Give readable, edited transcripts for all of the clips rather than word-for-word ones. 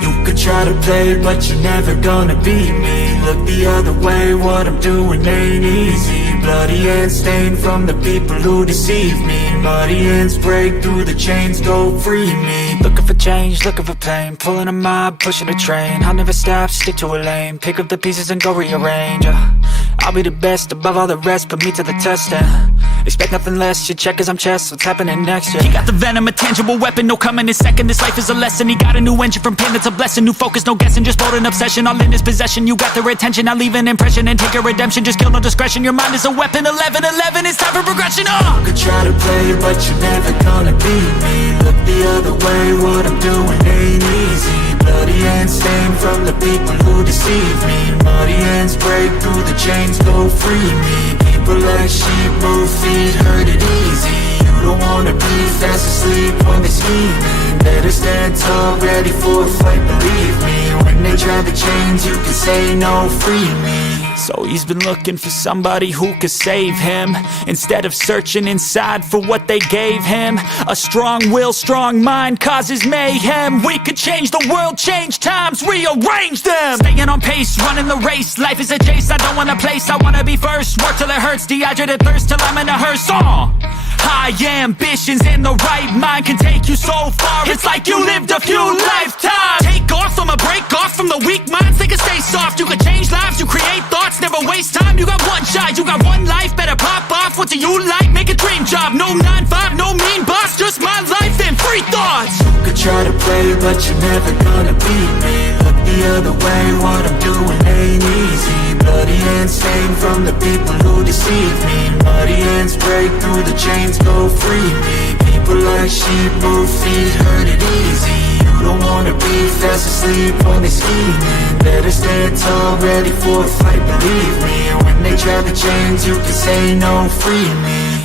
You could try to play, but you're never gonna beat me. Look the other way, what I'm doing ain't easy. Bloody hands stained from the people who deceive me. Muddy hands break through the chains, go free me. Looking for change, looking for pain. Pulling a mob, pushing a train. I'll never stop, stick to a lane. Pick up the pieces and go rearrange. I'll be the best above all the rest, put me to the test and expect nothing less. You check as I'm chess, what's happening next? Yeah. He got the venom, a tangible weapon, no coming in second. This life is a lesson. He got a new engine from pain, that's a blessing. New focus, no guessing, just bold and obsession. All in his possession, you got their attention. I leave an impression and take a redemption. Just kill, no discretion. Your mind is a weapon. 11-11, it's time for progression. You could try to play, but you're never gonna beat me. Look the other way, what I'm doing ain't easy. Bloody hands stained from the people who deceive me. Muddy hands break through the chains, go free me. People like sheep move feet, hurt it easy. You don't wanna be fast asleep when they're scheming. Better stand tall, ready for a fight, believe me. When they try the chains, you can say no, free me. So he's been looking for somebody who could save him, instead of searching inside for what they gave him. A strong will, strong mind causes mayhem. We could change the world, change times, rearrange them. Staying on pace, running the race. Life is a chase, I don't want a place, I wanna be first. Work till it hurts, dehydrated thirst till I'm in a hearse. High ambitions and the right mind can take you so far. It's like you lived a few lifetimes. Take off, I'ma break off from the weak minds. They can stay soft, you can change lives, you create thoughts, never waste time. You got one shot, you got one life, better pop off. What do you like? Make a dream job. No 9-5, no mean boss, just my life and free thoughts. You could try to play, but you're never gonna beat me. Look the other way, what I'm doing ain't easy. Bloody hands stained from the people who deceive me. Muddy hands break through the chains, go free me. People like sheep move feet, hurt it easy. You don't wanna be fast asleep when they're scheming. Better stand tall, ready for a fight, believe me. When they try the chains, you can say no, free me.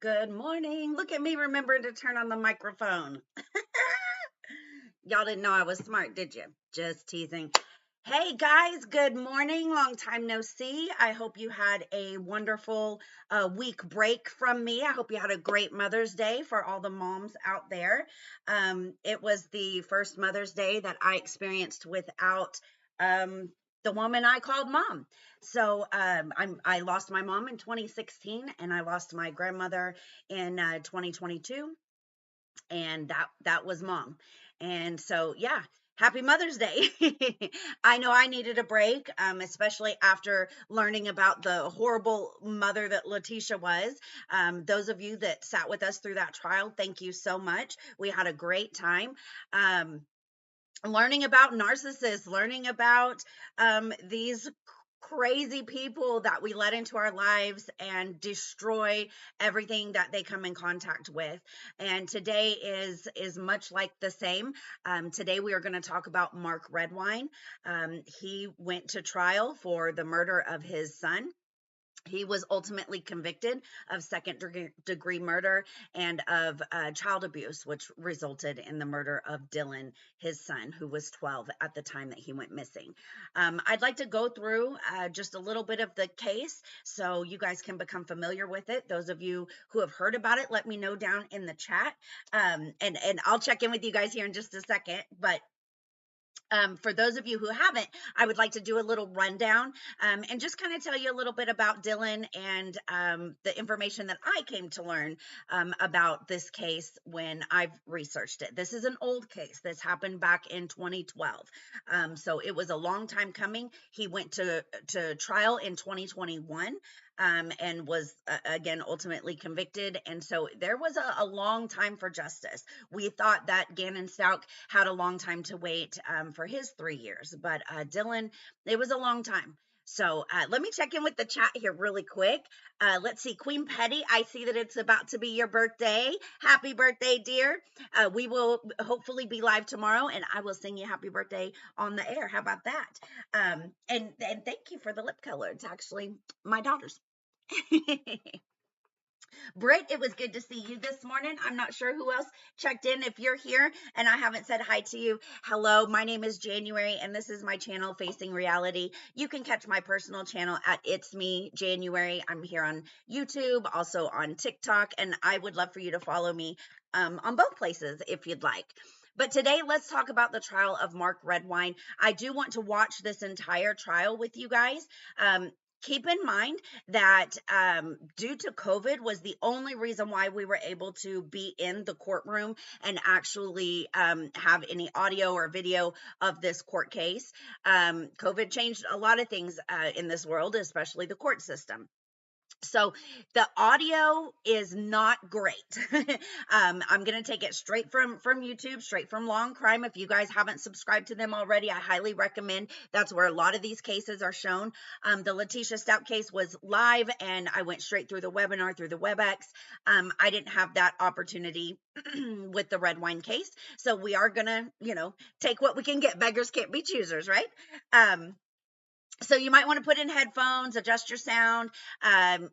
Good morning. Look at me remembering to turn on the microphone. Y'all didn't know I was smart, did you? Just teasing. Hey guys, good morning. Long time no see. I hope you had a wonderful week break from me. I hope you had a great Mother's Day for all the moms out there. It was the first Mother's Day that I experienced without the woman I called mom. So I lost my mom in 2016, and I lost my grandmother in 2022, and that was mom. And so yeah, happy Mother's Day. I know I needed a break, especially after learning about the horrible mother that Letitia was. Those of you that sat with us through that trial, thank you so much. We had a great time. Learning about narcissists, learning about these crazy people that we let into our lives and destroy everything that they come in contact with. And today is much like the same. Today we are going to talk about Mark Redwine. He went to trial for the murder of his son. He was ultimately convicted of second-degree murder and of child abuse, which resulted in the murder of Dylan, his son, who was 12 at the time that he went missing. I'd like to go through just a little bit of the case so you guys can become familiar with it. Those of you who have heard about it, let me know down in the chat, and I'll check in with you guys here in just a second. But For those of you who haven't, I would like to do a little rundown and just kind of tell you a little bit about Dylan and the information that I came to learn about this case when I've researched it. This is an old case. This happened back in 2012. So it was a long time coming. He went to trial in 2021. And was again ultimately convicted. And so there was a long time for justice. We thought that Gannon Stauch had a long time to wait for his 3 years, but Dylan, it was a long time. So let me check in with the chat here really quick. Let's see, Queen Petty, I see that it's about to be your birthday. Happy birthday, dear. We will hopefully be live tomorrow, and I will sing you happy birthday on the air. How about that? And thank you for the lip color. It's actually my daughter's. Britt, it was good to see you this morning. I'm not sure who else checked in. If you're here and I haven't said hi to you, hello, my name is January and this is my channel, Facing Reality. You can catch my personal channel at It's Me January. I'm here on YouTube, also on TikTok, and I would love for you to follow me on both places if you'd like. But today, let's talk about the trial of Mark Redwine. I do want to watch this entire trial with you guys. Keep in mind that due to COVID was the only reason why we were able to be in the courtroom and actually have any audio or video of this court case. COVID changed a lot of things in this world, especially the court system. So the audio is not great. I'm going to take it straight from YouTube, straight from Law and Crime. If you guys haven't subscribed to them already, I highly recommend. That's where a lot of these cases are shown. The Letitia Stout case was live, and I went straight through the webinar, through the WebEx. I didn't have that opportunity with the Redwine case. So we are going to, take what we can get. Beggars can't be choosers, right? So you might want to put in headphones, adjust your sound, turn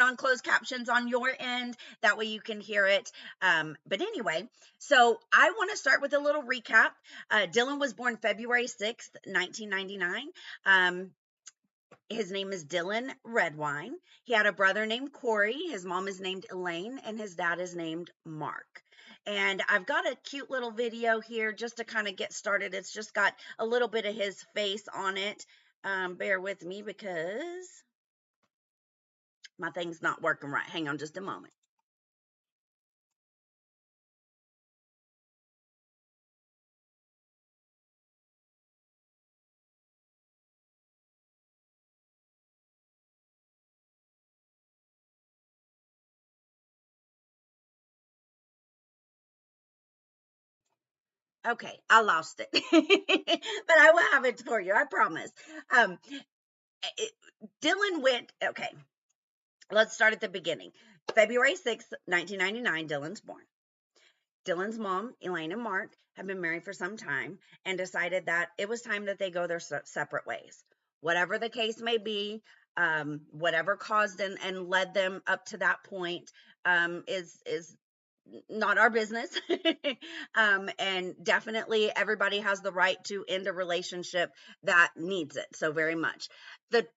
on closed captions on your end. That way you can hear it. But anyway, so I want to start with a little recap. Dylan was born February 6th, 1999. His name is Dylan Redwine. He had a brother named Corey. His mom is named Elaine, and his dad is named Mark. And I've got a cute little video here just to kind of get started. It's just got a little bit of his face on it. Bear with me because my thing's not working right. Hang on just a moment. Okay, I lost it, but I will have it for you. I promise. Dylan went, okay, let's start at the beginning. February 6th, 1999, Dylan's born. Dylan's mom, Elaine and Mark, have been married for some time and decided that it was time that they go their separate ways. Whatever the case may be, whatever caused and led them up to that point is not our business. And definitely everybody has the right to end a relationship that needs it so very much.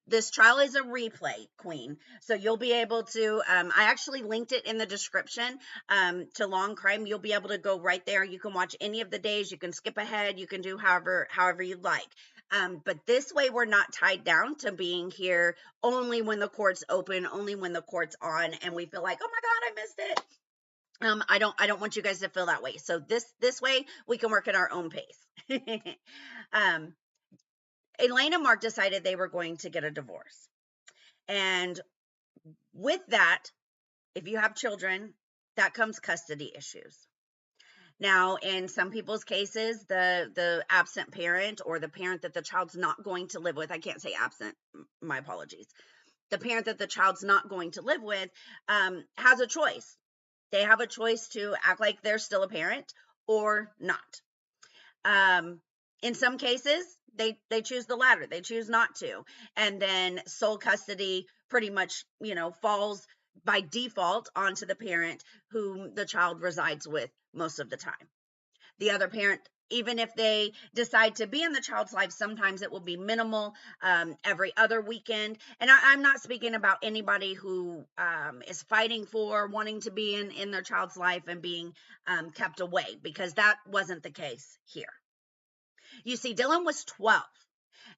This trial is a replay, Queen. So you'll be able to, I actually linked it in the description to Long Crime. You'll be able to go right there. You can watch any of the days. You can skip ahead. You can do however you'd like. But this way we're not tied down to being here only when the court's open, only when the court's on, and we feel like, oh my God, I missed it. I don't want you guys to feel that way. So this way we can work at our own pace. Elaine and Mark decided they were going to get a divorce. And with that, if you have children, that comes custody issues. Now, in some people's cases, the absent parent or the parent that the child's not going to live with, I can't say absent, my apologies. The parent that the child's not going to live with has a choice. They have a choice to act like they're still a parent or not. In some cases, they choose the latter. They choose not to. And then sole custody pretty much, falls by default onto the parent whom the child resides with most of the time. The other parent, even if they decide to be in the child's life, sometimes it will be minimal, every other weekend. And I'm not speaking about anybody who is fighting for wanting to be in their child's life and being kept away, because that wasn't the case here. You see, Dylan was 12,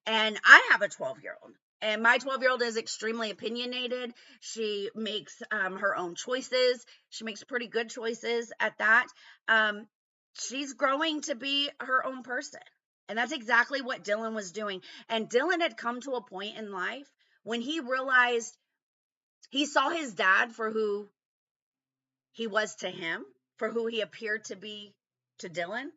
and I have a 12-year-old. And my 12-year-old is extremely opinionated. She makes her own choices. She makes pretty good choices at that. Um, she's growing to be her own person. And that's exactly what Dylan was doing. And Dylan had come to a point in life when he realized he saw his dad for who he was to him, for who he appeared to be to Dylan.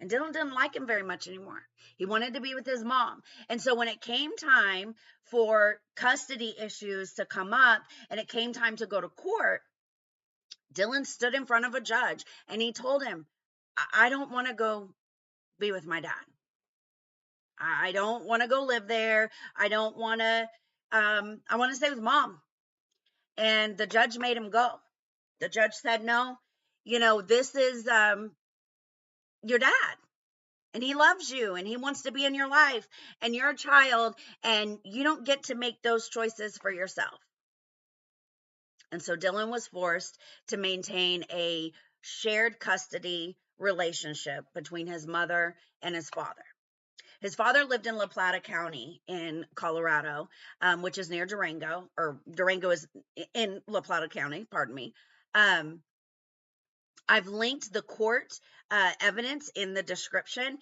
And Dylan didn't like him very much anymore. He wanted to be with his mom. And so when it came time for custody issues to come up and it came time to go to court, Dylan stood in front of a judge and he told him, I don't want to go be with my dad. I don't want to go live there. I don't want to, I want to stay with mom. And the judge made him go. The judge said, no, this is your dad. And he loves you and he wants to be in your life and you're a child and you don't get to make those choices for yourself. And so Dylan was forced to maintain a shared custody relationship between his mother and his father. His father lived in La Plata County in Colorado, which is near Durango, or Durango is in La Plata County, pardon me. I've linked the court evidence in the description.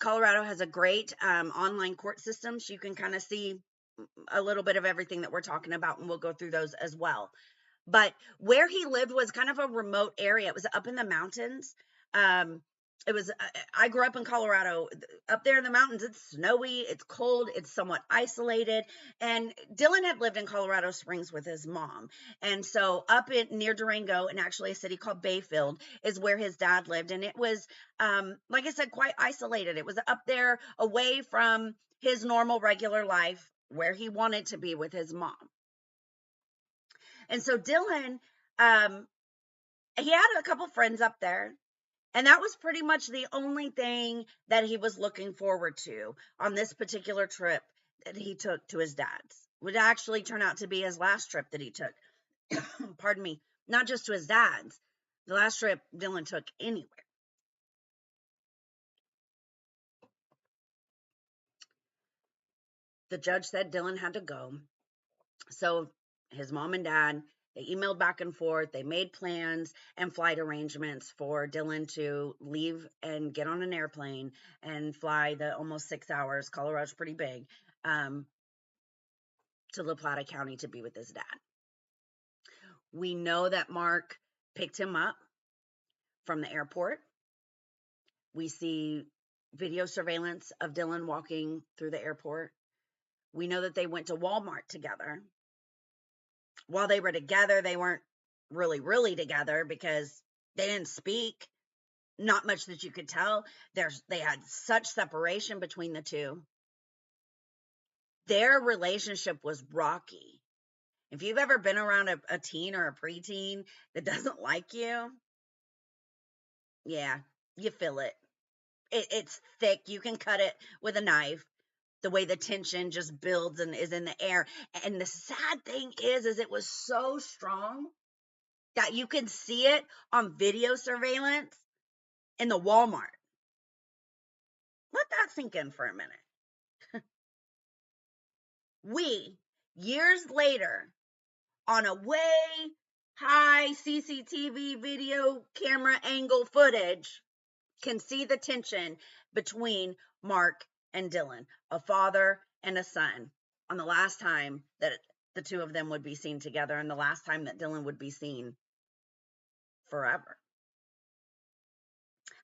Colorado has a great online court system, so you can kind of see a little bit of everything that we're talking about, and we'll go through those as well. But where he lived was kind of a remote area. It was up in the mountains. I grew up in Colorado. Up there in the mountains, it's snowy, it's cold, it's somewhat isolated. And Dylan had lived in Colorado Springs with his mom. And so up near Durango, and actually a city called Bayfield, is where his dad lived. And it was, like I said, quite isolated. It was up there away from his normal, regular life where he wanted to be with his mom. And so Dylan, he had a couple friends up there. And that was pretty much the only thing that he was looking forward to on this particular trip that he took to his dad's. Would actually turn out to be his last trip that he took. Pardon me. Not just to his dad's. The last trip Dylan took anywhere. The judge said Dylan had to go. So his mom and dad, they emailed back and forth. They made plans and flight arrangements for Dylan to leave and get on an airplane and fly the almost 6 hours. Colorado's pretty big, to La Plata County to be with his dad. We know that Mark picked him up from the airport. We see video surveillance of Dylan walking through the airport. We know that they went to Walmart together. While they were together, they weren't really together because they didn't speak. Not much that you could tell. They had such separation between the two. Their relationship was rocky. If you've ever been around a teen or a preteen that doesn't like you, yeah, you feel it. It's thick. You can cut it with a knife. The way the tension just builds and is in the air. And the sad thing is it was so strong that you can see it on video surveillance in the Walmart. Let that sink in for a minute. We, years later, on a way high CCTV video camera angle footage, can see the tension between Mark and Dylan, a father and a son, on the last time that the two of them would be seen together and the last time that Dylan would be seen forever.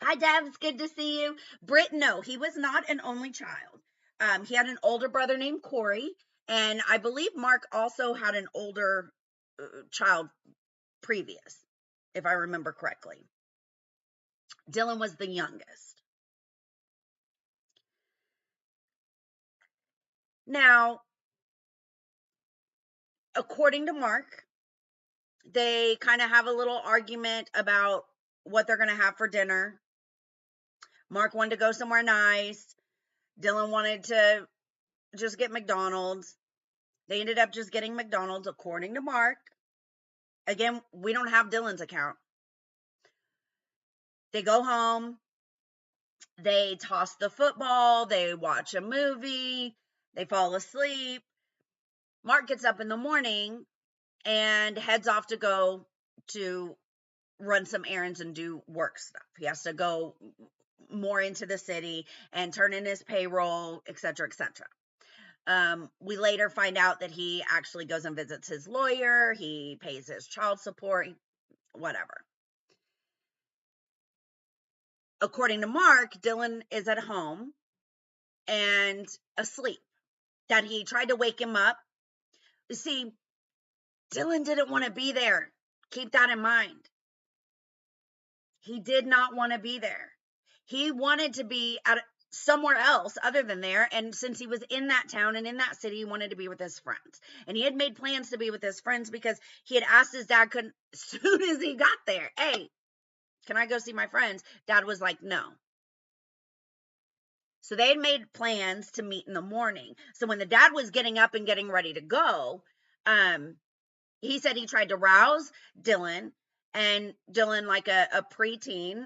Hi, Dad. It's good to see you. Britt, no, he was not an only child. He had an older brother named Corey, and I believe Mark also had an older child previous, if I remember correctly. Dylan was the youngest. Now, according to Mark, they kind of have a little argument about what they're going to have for dinner. Mark wanted to go somewhere nice. Dylan wanted to just get McDonald's. They ended up just getting McDonald's, according to Mark. Again, we don't have Dylan's account. They go home. They toss the football, they watch a movie, they fall asleep. Mark gets up in the morning and heads off to go to run some errands and do work stuff. He has to go more into the city and turn in his payroll, etc., etc. We later find out that he actually goes and visits his lawyer. He pays his child support, whatever. According to Mark, Dylan is at home and asleep. That he tried to wake him up. You see, Dylan didn't want to be there. Keep that in mind. He did not want to be there. He wanted to be at somewhere else other than there. And since he was in that town and in that city, he wanted to be with his friends. And he had made plans to be with his friends because he had asked his dad, as soon as he got there, hey, can I go see my friends? Dad was like, no. So they had made plans to meet in the morning. So when the dad was getting up and getting ready to go, he said he tried to rouse Dylan, and Dylan, like a preteen,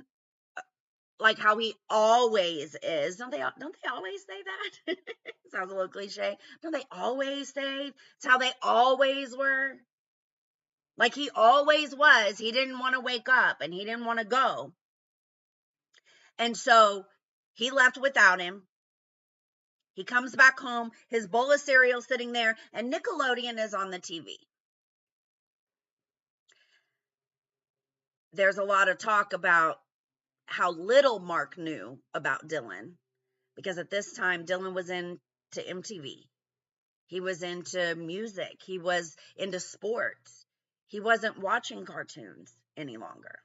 like how he always is. Don't they always say that? Sounds a little cliche. Don't they always say it's how they always were? Like he always was. He didn't want to wake up and he didn't want to go. And so he left without him. He comes back home, his bowl of cereal sitting there, and Nickelodeon is on the TV. There's a lot of talk about how little Mark knew about Dylan, because at this time, Dylan was into MTV. He was into music. He was into sports. He wasn't watching cartoons any longer.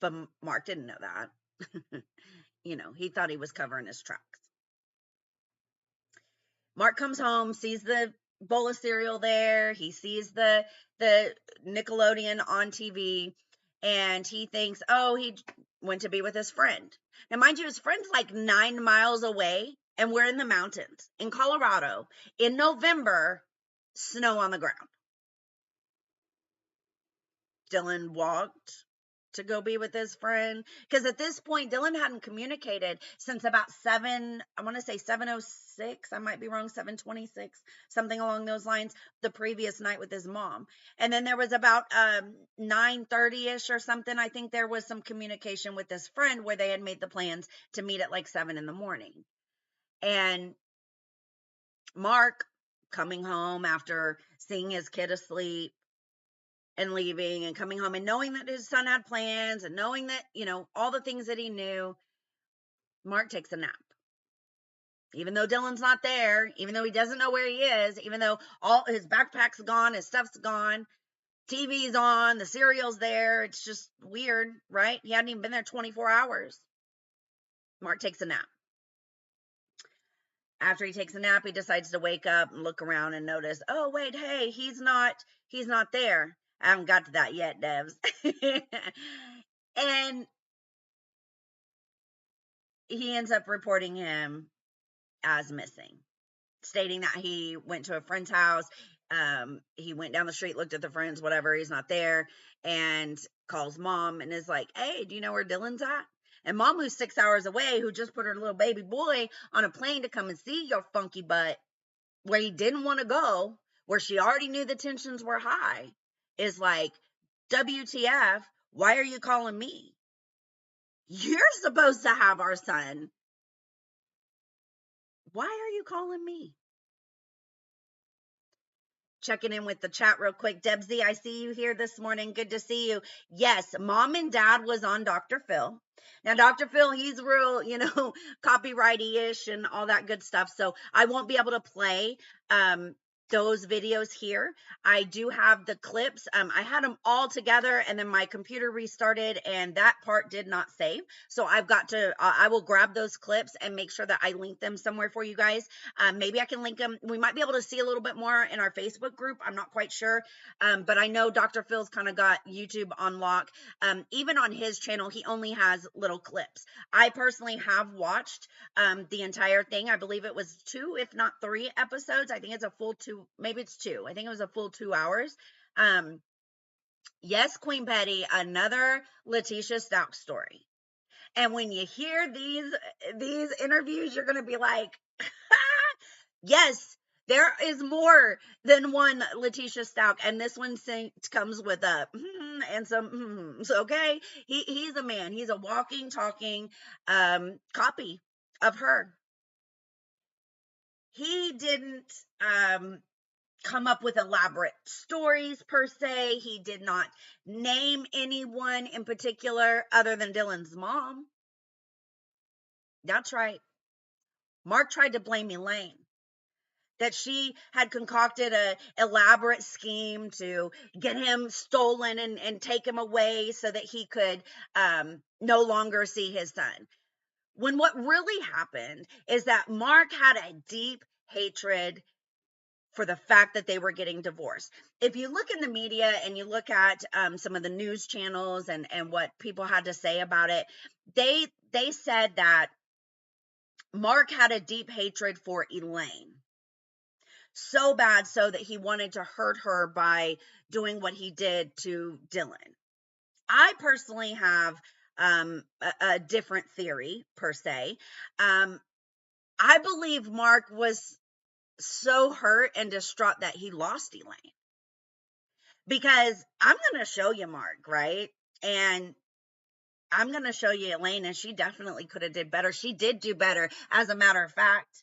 But Mark didn't know that. He thought he was covering his tracks. Mark comes home, sees the bowl of cereal there. He sees the Nickelodeon on TV, and he thinks, oh, he went to be with his friend. Now, mind you, his friend's like 9 miles away, and we're in the mountains in Colorado in November, snow on the ground. Dylan walked to go be with his friend, because at this point Dylan hadn't communicated since about I want to say 7:06, I might be wrong, 7:26, something along those lines, the previous night with his mom. And then there was about 9:30ish or something, I think there was some communication with his friend where they had made the plans to meet at like 7 in the morning. And Mark, coming home after seeing his kid asleep and leaving and coming home and knowing that his son had plans and knowing that, all the things that he knew, Mark takes a nap. Even though Dylan's not there, even though he doesn't know where he is, even though all his backpack's gone, his stuff's gone, TV's on, the cereal's there, it's just weird, right? He hadn't even been there 24 hours. Mark takes a nap. After he takes a nap, he decides to wake up and look around and notice, oh, wait, hey, he's not there. I haven't got to that yet, devs. And he ends up reporting him as missing, stating that he went to a friend's house. He went down the street, looked at the friends, whatever, he's not there, and calls mom and is like, hey, do you know where Dylan's at? And mom, who's 6 hours away, who just put her little baby boy on a plane to come and see your funky butt, where he didn't want to go, where she already knew the tensions were high, is like, WTF, why are you calling me? You're supposed to have our son. Why are you calling me? Checking in with the chat real quick. Debsy, I see you here this morning. Good to see you. Yes, mom and dad was on Dr. Phil. Now, Dr. Phil, he's real, copyrighty-ish and all that good stuff. So I won't be able to play those videos here. I do have the clips. I had them all together and then my computer restarted and that part did not save. So I've got to, I will grab those clips and make sure that I link them somewhere for you guys. Maybe I can link them. We might be able to see a little bit more in our Facebook group. I'm not quite sure. But I know Dr. Phil's kind of got YouTube on lock. Even on his channel, he only has little clips. I personally have watched the entire thing. I believe it was 2, if not 3 episodes. I think it's a full 2. Maybe it's 2. I think it was a full 2 hours. Yes, Queen Petty, another Letitia Stout story. And when you hear these interviews, you're going to be like, yes, there is more than one Letitia Stout, and this one comes with a and some okay. He's a man. He's a walking, talking copy of her. He didn't come up with elaborate stories per se. He did not name anyone in particular other than Dylan's mom. That's right. Mark tried to blame Elaine, that she had concocted a elaborate scheme to get him stolen and take him away so that he could no longer see his son. When what really happened is that Mark had a deep hatred for the fact that they were getting divorced. If you look in the media and you look at some of the news channels and what people had to say about it, they said that Mark had a deep hatred for Elaine. So bad so that he wanted to hurt her by doing what he did to Dylan. I personally have a different theory per se. I believe Mark was so hurt and distraught that he lost Elaine. Because I'm going to show you Mark, right? And I'm going to show you Elaine, and she definitely could have did better. She did do better. As a matter of fact,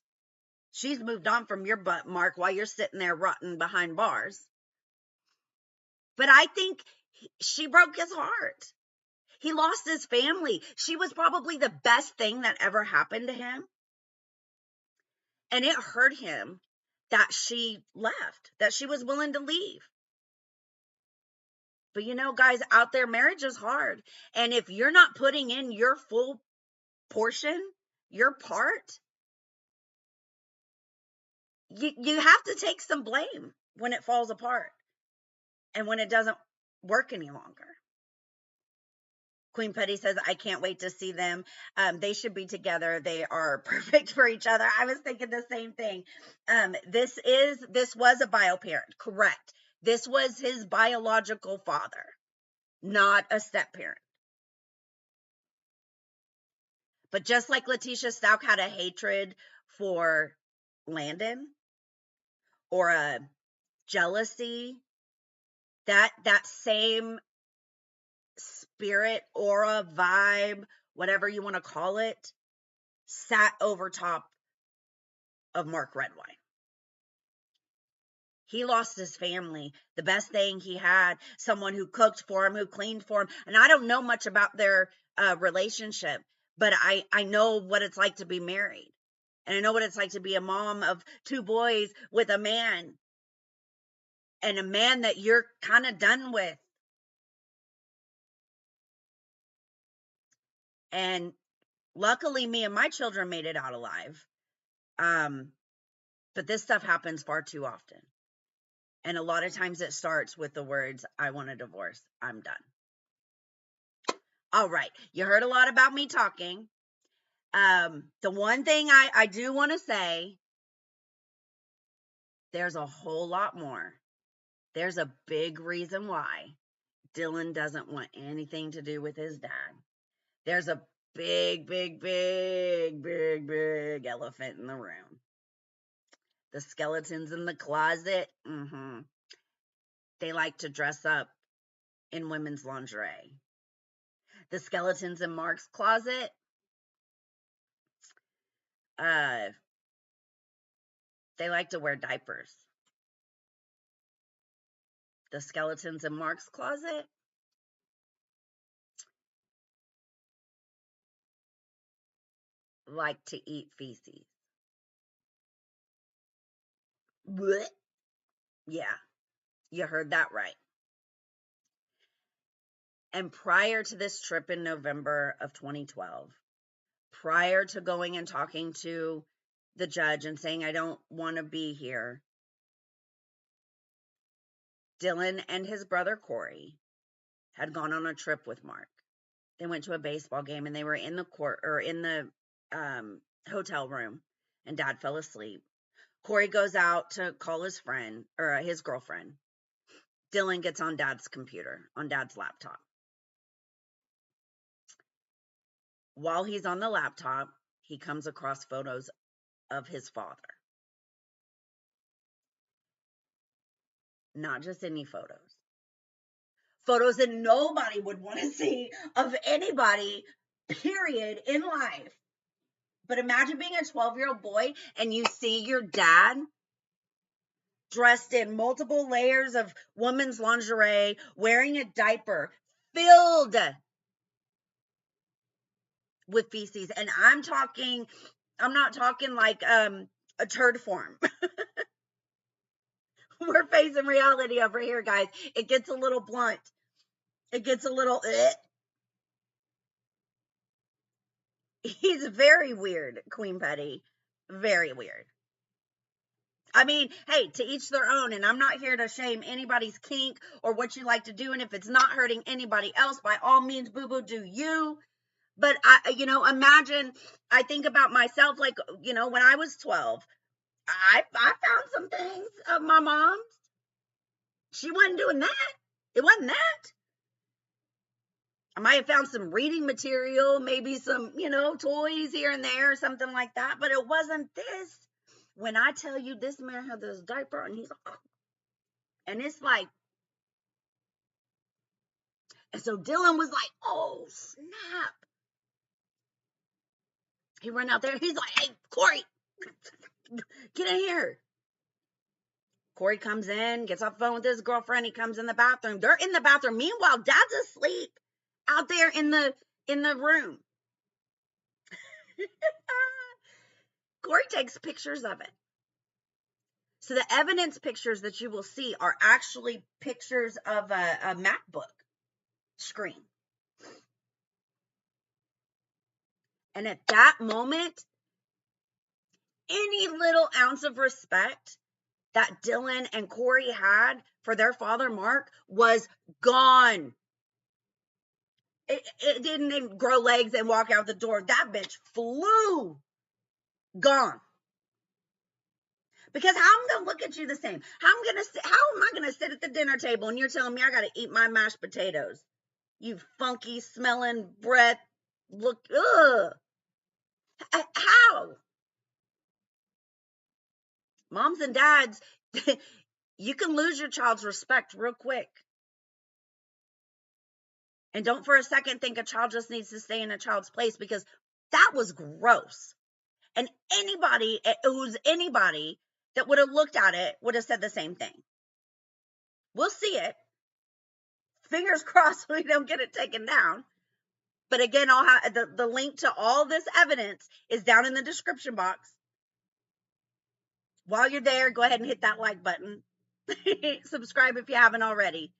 she's moved on from your butt, Mark, while you're sitting there rotting behind bars. But I think she broke his heart. He lost his family. She was probably the best thing that ever happened to him. And it hurt him that she left, that she was willing to leave. But you know, guys, out there, marriage is hard. And if you're not putting in your full portion, your part, you have to take some blame when it falls apart and when it doesn't work any longer. Queen Petty says, I can't wait to see them. They should be together. They are perfect for each other. I was thinking the same thing. This was a bio parent, correct. This was his biological father, not a step parent. But just like Letitia Stout had a hatred for Landon, or a jealousy, that same spirit, aura, vibe, whatever you want to call it, sat over top of Mark Redwine. He lost his family, the best thing he had, someone who cooked for him, who cleaned for him. And I don't know much about their relationship, but I know what it's like to be married. And I know what it's like to be a mom of 2 boys with a man, and a man that you're kind of done with. And luckily, me and my children made it out alive. But this stuff happens far too often. And a lot of times it starts with the words, I want a divorce. I'm done. All right. You heard a lot about me talking. The one thing I do want to say, there's a whole lot more. There's a big reason why Dylan doesn't want anything to do with his dad. There's a big elephant in the room. The skeletons in the closet. They like to dress up in women's lingerie. The skeletons in Mark's closet. They like to wear diapers. The skeletons in Mark's closet. Like to eat feces. Blech. Yeah, you heard that right. And prior to this trip in November of 2012, prior to going and talking to the judge and saying, I don't want to be here, Dylan and his brother Corey had gone on a trip with Mark. They went to a baseball game and they were in the court, or in the hotel room, and Dad fell asleep. Corey goes out to call his friend, or his girlfriend. Dylan gets on Dad's computer, on Dad's laptop. while he's on the laptop, he comes across photos of his father. Not just any photos. Photos that nobody would want to see of anybody, period, in life. But imagine being a 12-year-old boy and you see your dad dressed in multiple layers of women's lingerie, wearing a diaper filled with feces. And I'm not talking like a turd form. We're facing reality over here, guys. It gets a little blunt. It gets a little He's very weird, Queen Petty. Very weird. I mean, hey, to each their own, and I'm not here to shame anybody's kink or what you like to do, and if it's not hurting anybody else, by all means, boo-boo, do you. But imagine, I think about myself, like, when I was 12, I found some things of my mom's. She wasn't doing that. It wasn't that. I might have found some reading material, maybe some, toys here and there, something like that, but it wasn't this. When I tell you this man had this diaper and and it's like, and so Dylan was like, oh, snap. He ran out there. He's like, hey, Corey, get in here. Corey comes in, gets off the phone with his girlfriend. He comes in the bathroom. They're in the bathroom. Meanwhile, Dad's asleep out there in the room. Corey takes pictures of it. So the evidence pictures that you will see are actually pictures of a MacBook screen. And at that moment, any little ounce of respect that Dylan and Corey had for their father, Mark, was gone. It didn't grow legs and walk out the door. That bitch flew. Gone. Because how am I gonna look at you the same? How am I gonna sit at the dinner table and you're telling me I gotta eat my mashed potatoes? You funky smelling breath. Look, ugh. How? Moms and dads, you can lose your child's respect real quick. And don't for a second think a child just needs to stay in a child's place, because that was gross. And anybody that would have looked at it would have said the same thing. We'll see it. Fingers crossed we don't get it taken down. But again, I'll have the link to all this evidence is down in the description box. While you're there, go ahead and hit that like button. Subscribe if you haven't already.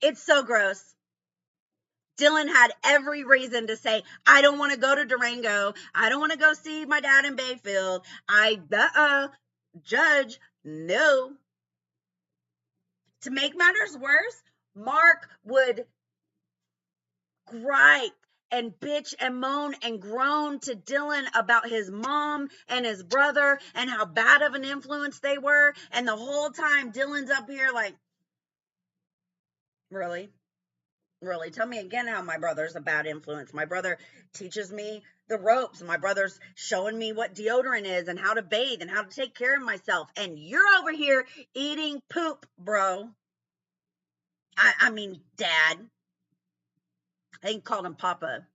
It's so gross. Dylan had every reason to say, I don't want to go to Durango. I don't want to go see my dad in Bayfield. Judge, no. To make matters worse, Mark would gripe and bitch and moan and groan to Dylan about his mom and his brother and how bad of an influence they were. And the whole time Dylan's up here like, really? Really? Tell me again how my brother's a bad influence. My brother teaches me the ropes. My brother's showing me what deodorant is and how to bathe and how to take care of myself. And you're over here eating poop, bro. I mean, Dad. I think called him Papa.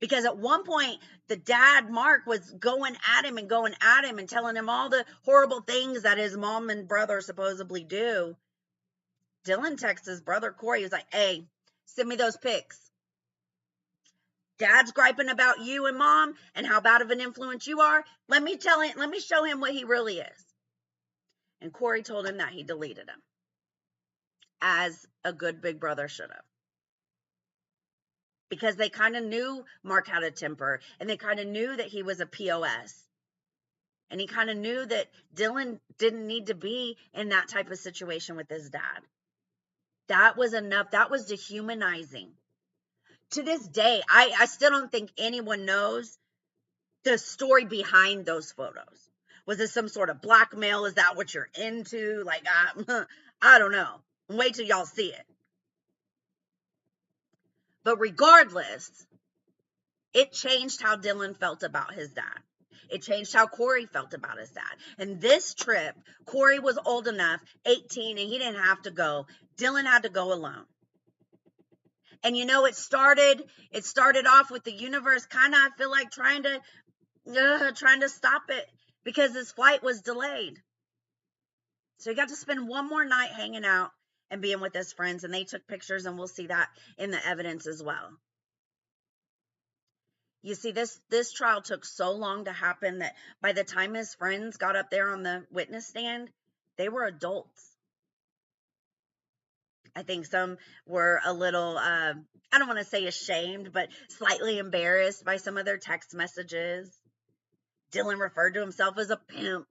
Because at one point, the dad, Mark, was going at him and telling him all the horrible things that his mom and brother supposedly do. Dylan texts his brother, Corey. He was like, hey, send me those pics. Dad's griping about you and mom and how bad of an influence you are. Let me show him what he really is. And Corey told him that he deleted him, as a good big brother should have. Because they kind of knew Mark had a temper, and they kind of knew that he was a POS. And he kind of knew that Dylan didn't need to be in that type of situation with his dad. That was enough. That was dehumanizing. To this day, I still don't think anyone knows the story behind those photos. Was it some sort of blackmail? Is that what you're into? Like, I don't know. Wait till y'all see it. But regardless, it changed how Dylan felt about his dad. It changed how Corey felt about his dad. And this trip, Corey was old enough, 18, and he didn't have to go. Dylan had to go alone. And you know, it started off with the universe kind of, I feel like, trying to stop it because his flight was delayed. So he got to spend one more night hanging out and being with his friends, and they took pictures, and we'll see that in the evidence as well. You see, this trial took so long to happen that by the time his friends got up there on the witness stand, they were adults. I think some were a little, I don't want to say ashamed, but slightly embarrassed by some of their text messages. Dylan referred to himself as a pimp.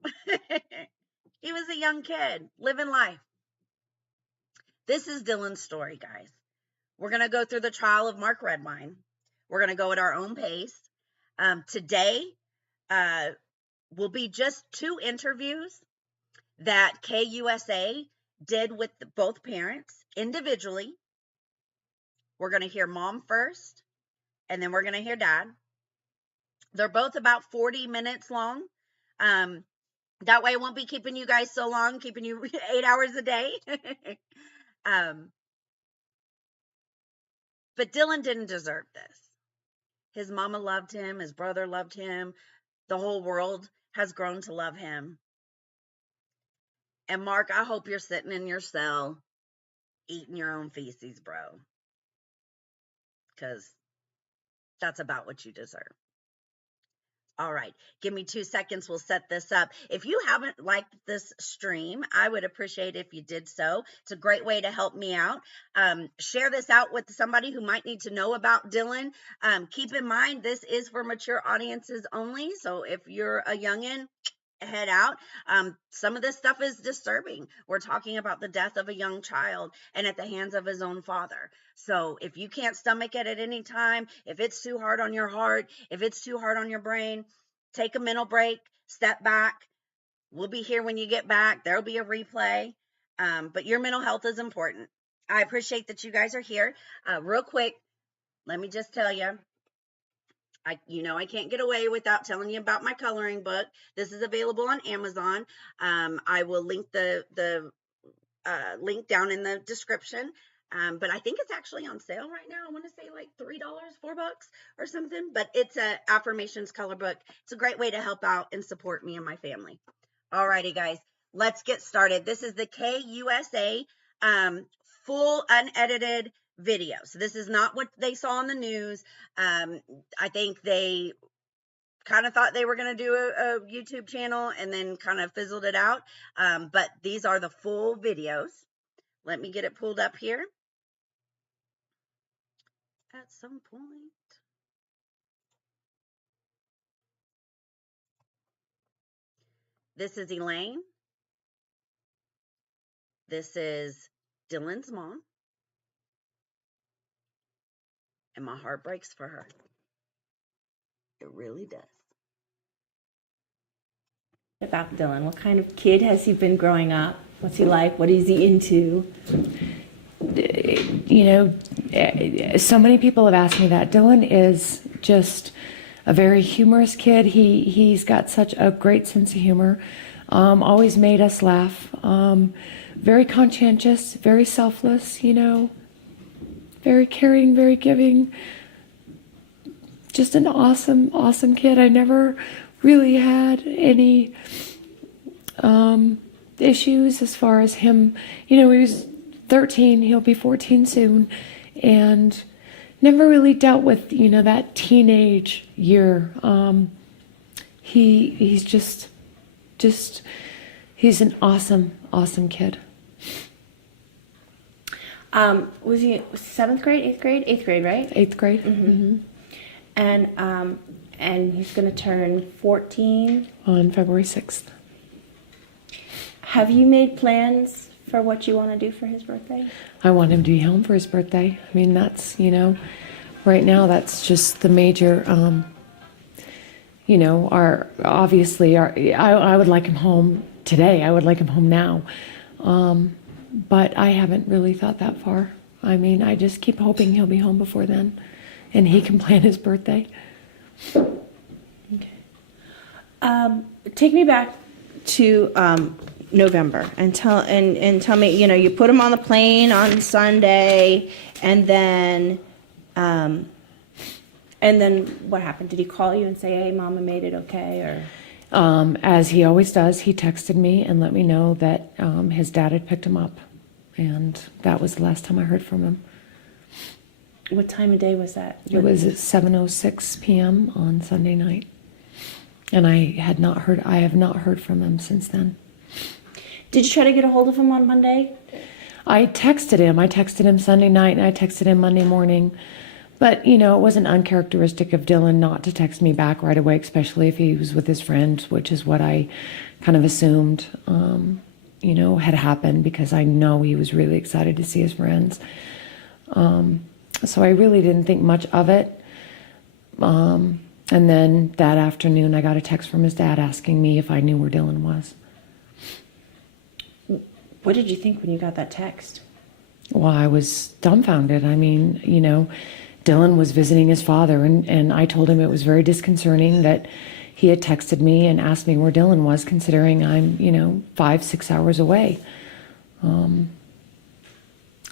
He was a young kid living life. This is Dylan's story, guys. We're going to go through the trial of Mark Redwine. We're going to go at our own pace. Today will be just 2 interviews that KUSA did with both parents individually. We're going to hear mom first, and then we're going to hear dad. They're both about 40 minutes long. That way I won't be keeping you guys so long, keeping you 8 hours a day. But Dylan didn't deserve this. His mama loved him. His brother loved him. The whole world has grown to love him. And Mark, I hope you're sitting in your cell eating your own feces, bro. Because that's about what you deserve. All right, give me 2 seconds. We'll set this up. If you haven't liked this stream, I would appreciate if you did so. It's a great way to help me out. Share this out with somebody who might need to know about Dylan. Keep in mind, this is for mature audiences only. So if you're a youngin', head out. Some of this stuff is disturbing. We're talking about the death of a young child and at the hands of his own father. So if you can't stomach it at any time, if it's too hard on your heart, if it's too hard on your brain, take a mental break, step back. We'll be here when you get back. There'll be a replay. But your mental health is important. I appreciate that you guys are here. Real quick, let me just tell you, I can't get away without telling you about my coloring book. This is available on Amazon. I will link the link down in the description. But I think it's actually on sale right now. I want to say like $3, $4 or something. But it's a affirmations color book. It's a great way to help out and support me and my family. All righty, guys, let's get started. This is the KUSA full unedited video. So this is not what they saw on the news. I think they kind of thought they were going to do a YouTube channel and then kind of fizzled it out. But these are the full videos. Let me get it pulled up here. At some point. This is Elaine. This is Dylan's mom. And my heart breaks for her. It really does. About Dylan, what kind of kid has he been growing up? What's he like? What is he into? So many people have asked me that. Dylan is just a very humorous kid. He's got such a great sense of humor. Always made us laugh. Very conscientious, very selfless, very caring, very giving. Just an awesome, awesome kid. I never really had any issues as far as him. He was 13, he'll be 14 soon, and never really dealt with, that teenage year. He's just he's an awesome, awesome kid. Was he 7th grade, 8th grade? 8th grade, right? 8th grade. Mm-hmm. And he's going to turn 14 on February 6th. Have you made plans for what you want to do for his birthday? I want him to be home for his birthday. I mean, that's, right now that's just the major, I would like him home today. I would like him home now. But I haven't really thought that far. I mean, I just keep hoping he'll be home before then and he can plan his birthday. Okay. Take me back to November and tell me, you put him on the plane on Sunday, and then what happened? Did he call you and say, "Hey, Mama made it okay," or? As he always does, he texted me and let me know that his dad had picked him up, and that was the last time I heard from him. What time of day was that? It was at 7:06 p.m. on Sunday night, and I have not heard from him since then. Did you try to get a hold of him on Monday? I texted him Sunday night, and I texted him Monday morning. But, it wasn't uncharacteristic of Dylan not to text me back right away, especially if he was with his friends, which is what I kind of assumed, had happened, because I know he was really excited to see his friends. So I really didn't think much of it. And then that afternoon, I got a text from his dad asking me if I knew where Dylan was. What did you think when you got that text? Well, I was dumbfounded. I mean, Dylan was visiting his father, and I told him it was very disconcerting that he had texted me and asked me where Dylan was, considering I'm, 5-6 hours away.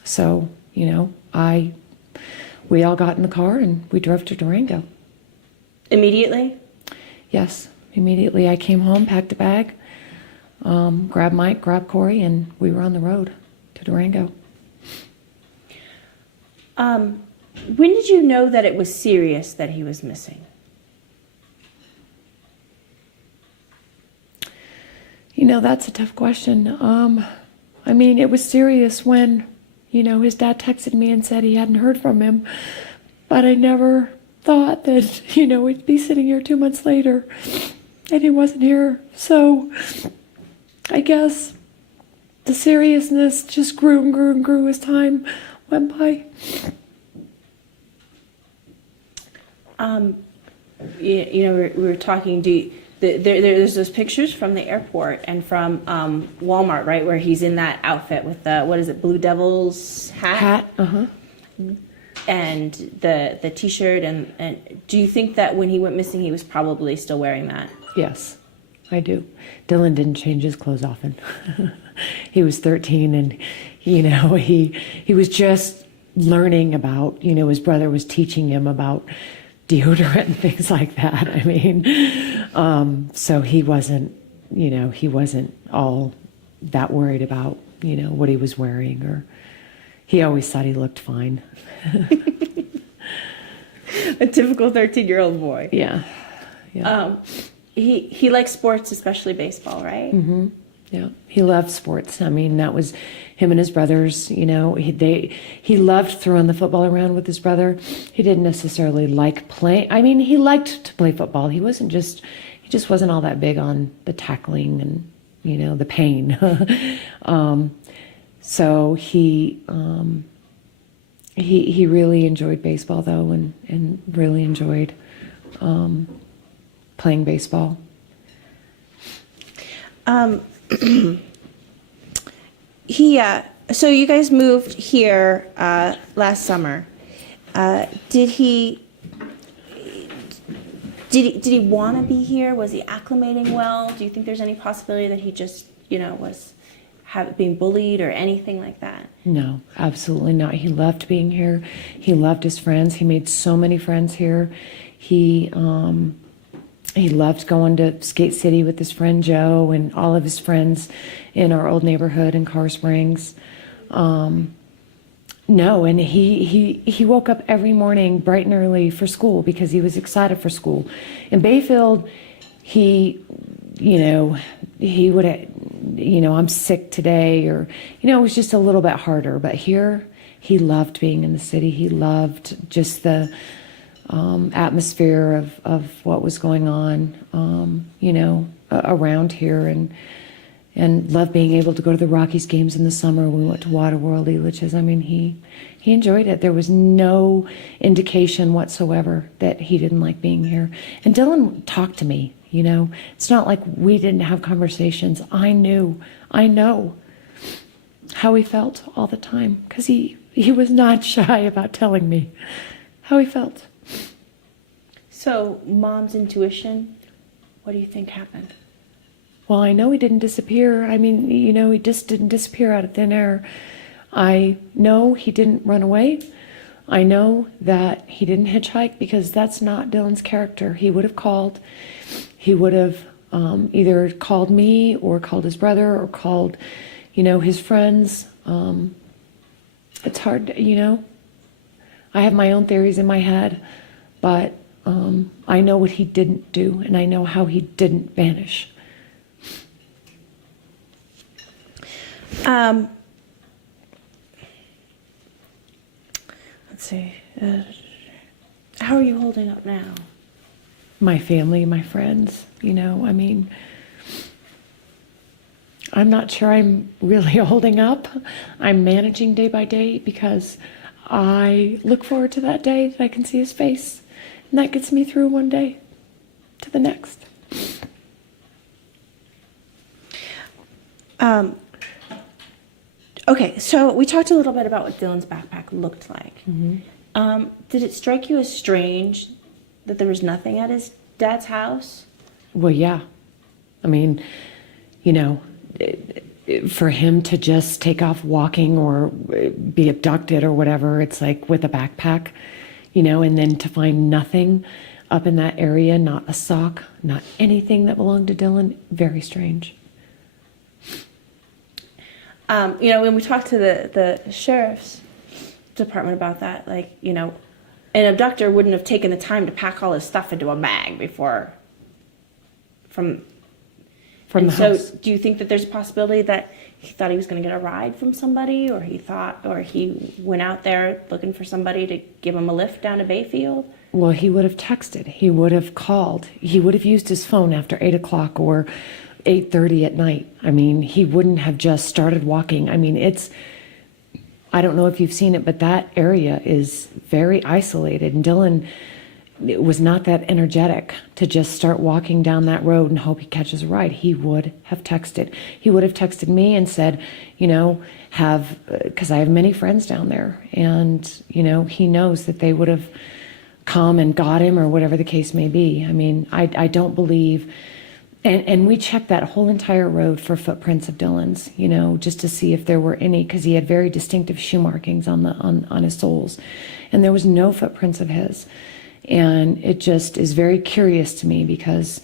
So, we all got in the car and we drove to Durango. Immediately? Yes, immediately. I came home, packed a bag, grabbed Mike, grabbed Corey, and we were on the road to Durango. When did you know that it was serious that he was missing? That's a tough question. I mean, it was serious when, his dad texted me and said he hadn't heard from him. But I never thought that, we'd be sitting here 2 months later and he wasn't here. So I guess the seriousness just grew and grew and grew as time went by. We were talking. There's those pictures from the airport and from Walmart, right, where he's in that outfit with the Blue Devils hat? And the T-shirt, and do you think that when he went missing, he was probably still wearing that? Yes, I do. Dylan didn't change his clothes often. He was 13, and he was just learning about. His brother was teaching him about deodorant and things like that. I mean, so he wasn't all that worried about, what he was wearing, or he always thought he looked fine. A typical 13-year-old boy. Yeah. He likes sports, especially baseball, right? Mm-hmm. Yeah, he loved sports. I mean, that was him and his brothers. He loved throwing the football around with his brother. He didn't necessarily like playing. I mean, he liked to play football. He just wasn't all that big on the tackling and the pain. So he really enjoyed baseball, though, and really enjoyed playing baseball. So you guys moved here last summer. Did he want to be here? Was he acclimating well? Do you think there's any possibility that he just was being bullied or anything like that? No, absolutely not. He loved being here. He loved his friends. He made so many friends here. He loved going to Skate City with his friend Joe and all of his friends in our old neighborhood in Car Springs. No, and he woke up every morning bright and early for school because he was excited for school. In Bayfield, he would, I'm sick today, or, it was just a little bit harder. But here, he loved being in the city. He loved just the atmosphere of what was going on, around here, and loved being able to go to the Rockies games in the summer. We went to Waterworld, Elitch's. I mean, he enjoyed it. There was no indication whatsoever that he didn't like being here. And Dylan talked to me, It's not like we didn't have conversations. I know how he felt all the time, because he he was not shy about telling me how he felt. So, Mom's intuition, what do you think happened? Well, I know he didn't disappear. I mean, he just didn't disappear out of thin air. I know he didn't run away. I know that he didn't hitchhike because that's not Dylan's character. He would have called. He would have either called me or called his brother or called, his friends. It's hard, I have my own theories in my head, but I know what he didn't do, and I know how he didn't vanish. Let's see. How are you holding up now? My family, my friends, I'm not sure I'm really holding up. I'm managing day by day because I look forward to that day that I can see his face, and that gets me through one day to the next. Okay, so we talked a little bit about what Dylan's backpack looked like. Mm-hmm. Did it strike you as strange that there was nothing at his dad's house? Well, yeah. I mean, for him to just take off walking or be abducted or whatever, it's like with a backpack, and then to find nothing up in that area, not a sock, not anything that belonged to Dylan, very strange. When we talked to the sheriff's department about that, an abductor wouldn't have taken the time to pack all his stuff into a bag before from the house. So do you think that there's a possibility that he thought he was going to get a ride from somebody, or he went out there looking for somebody to give him a lift down to Bayfield? Well, he would have texted, he would have called, he would have used his phone after 8 o'clock or 8:30 at night. I mean, he wouldn't have just started walking. I mean, I don't know if you've seen it, but that area is very isolated. And Dylan was not that energetic to just start walking down that road and hope he catches a ride. He would have texted. He would have texted me and said, because I have many friends down there. And, he knows that they would have come and got him or whatever the case may be. I mean, I don't believe... And we checked that whole entire road for footprints of Dylan's, just to see if there were any, because he had very distinctive shoe markings on his soles, and there was no footprints of his. And it just is very curious to me because,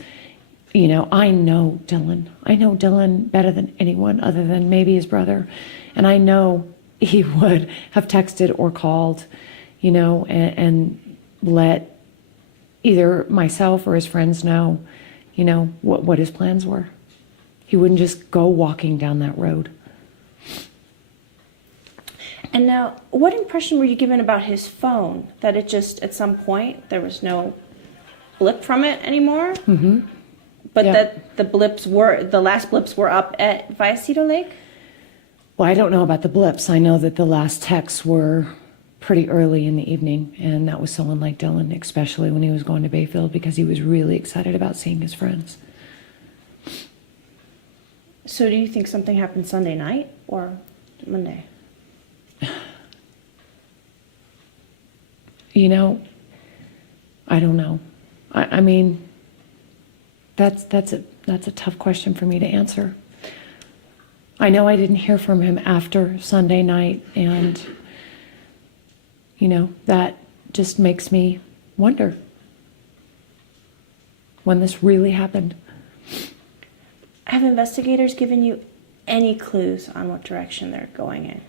I know Dylan. I know Dylan better than anyone other than maybe his brother, and I know he would have texted or called, and let either myself or his friends know. What his plans were. He wouldn't just go walking down that road. And now, what impression were you given about his phone? That it just, at some point, there was no blip from it anymore? Mm-hmm. But yeah. That the last blips were up at Vallecito Lake? Well, I don't know about the blips. I know that the last texts were pretty early in the evening, and that was so unlike Dylan, especially when he was going to Bayfield, because he was really excited about seeing his friends. So do you think something happened Sunday night or Monday? I don't know. I mean, that's a tough question for me to answer. I know I didn't hear from him after Sunday night, and that just makes me wonder when this really happened. Have investigators given you any clues on what direction they're going in?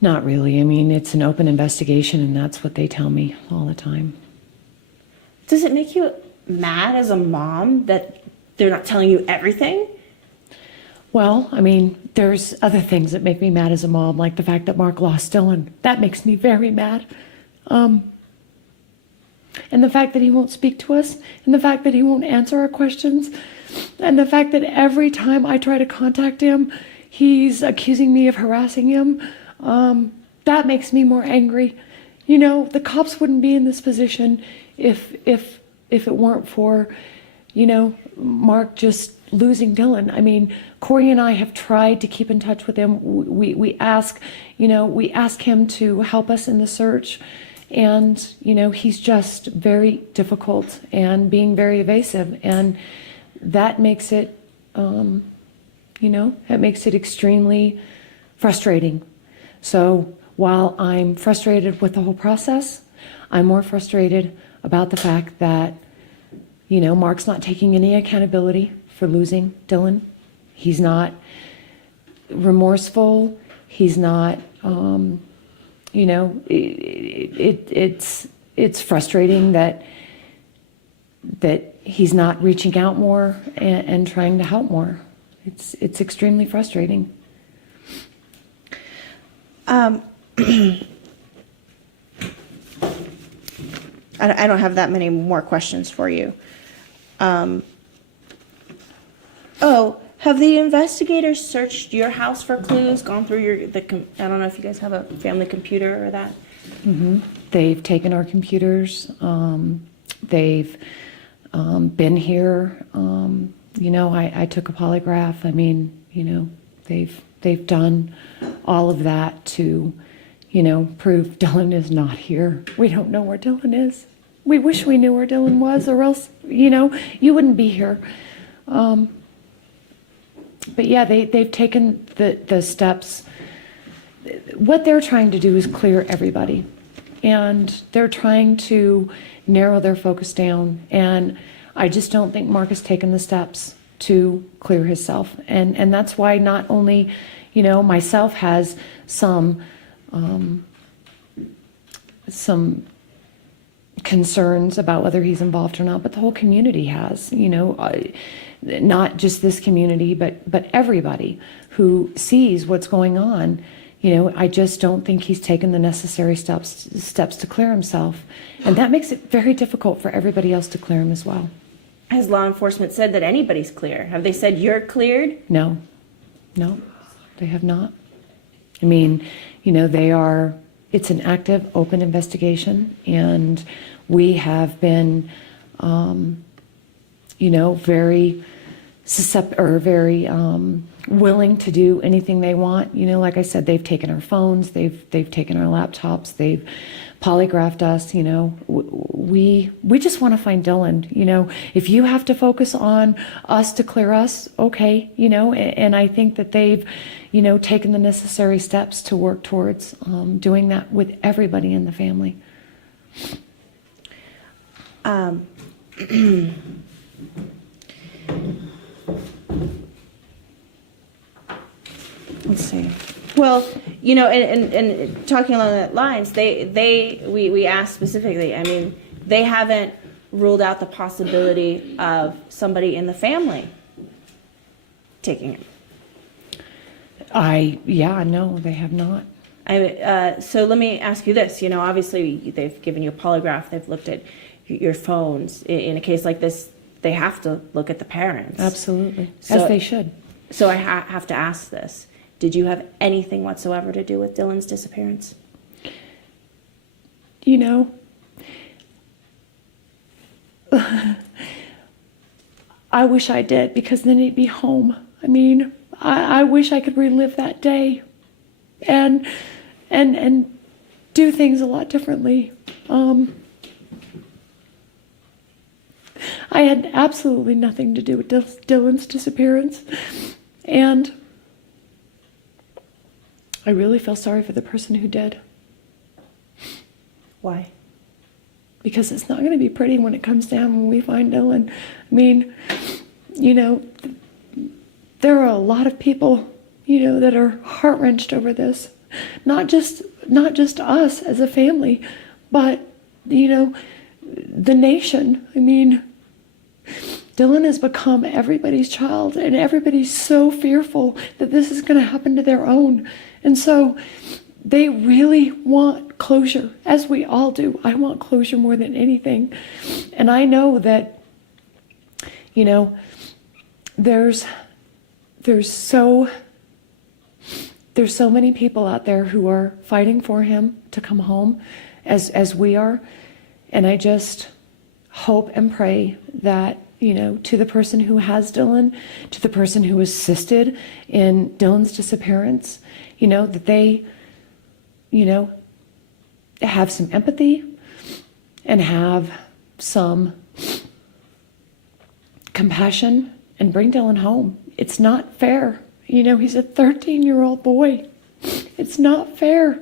Not really. I mean, it's an open investigation, and that's what they tell me all the time. Does it make you mad as a mom that they're not telling you everything? Well, I mean, there's other things that make me mad as a mom, like the fact that Mark lost Dylan. That makes me very mad. And the fact that he won't speak to us, and the fact that he won't answer our questions, and the fact that every time I try to contact him, he's accusing me of harassing him. That makes me more angry. The cops wouldn't be in this position if it weren't for, Mark just losing Dylan. I mean, Corey and I have tried to keep in touch with him. We ask him to help us in the search, and he's just very difficult and being very evasive, and that makes it extremely frustrating. So while I'm frustrated with the whole process, I'm more frustrated about the fact that Mark's not taking any accountability for losing Dylan. He's not remorseful. He's not, it's frustrating that he's not reaching out more and trying to help more. It's extremely frustrating. I don't have that many more questions for you. Have the investigators searched your house for clues, gone through I don't know if you guys have a family computer or that? Mm-hmm. They've taken our computers. They've been here. I took a polygraph. I mean, they've done all of that to, prove Dylan is not here. We don't know where Dylan is. We wish we knew where Dylan was, or else, you wouldn't be here. But yeah, they've taken the steps. What they're trying to do is clear everybody, and they're trying to narrow their focus down. And I just don't think Mark has taken the steps to clear himself, and that's why not only, myself has some concerns about whether he's involved or not, but the whole community has, not just this community, but everybody who sees what's going on. I just don't think he's taken the necessary steps to clear himself, and that makes it very difficult for everybody else to clear him as well. Has law enforcement said that anybody's clear? Have they said you're cleared? No, they have not. I mean, it's an active, open investigation, and we have been, very very willing to do anything they want. Like I said, they've taken our phones, they've taken our laptops, they've polygraphed us. We just want to find Dylan. If you have to focus on us to clear us, okay. And I think that they've taken the necessary steps to work towards doing that with everybody in the family. Let's see. Well, and talking along that lines, we asked specifically. I mean, they haven't ruled out the possibility of somebody in the family taking him. No, they have not. So let me ask you this. Obviously they've given you a polygraph. They've looked at your phones. In a case like this, they have to look at the parents. Absolutely, as they should. So I have to ask this. Did you have anything whatsoever to do with Dylan's disappearance? I wish I did, because then he'd be home. I mean, I wish I could relive that day and do things a lot differently. I had absolutely nothing to do with Dylan's disappearance, and I really feel sorry for the person who did. Why? Because it's not going to be pretty when it comes down when we find Dylan. I mean, there are a lot of people, that are heart-wrenched over this. Not just us as a family, but, the nation. I mean, Dylan has become everybody's child, and everybody's so fearful that this is going to happen to their own. And so they really want closure, as we all do. I want closure more than anything. And I know that, there's so many people out there who are fighting for him to come home, as we are. And I just hope and pray that to the person who has Dylan, to the person who assisted in Dylan's disappearance, that they, have some empathy and have some compassion and bring Dylan home. It's not fair. He's a 13-year-old boy. It's not fair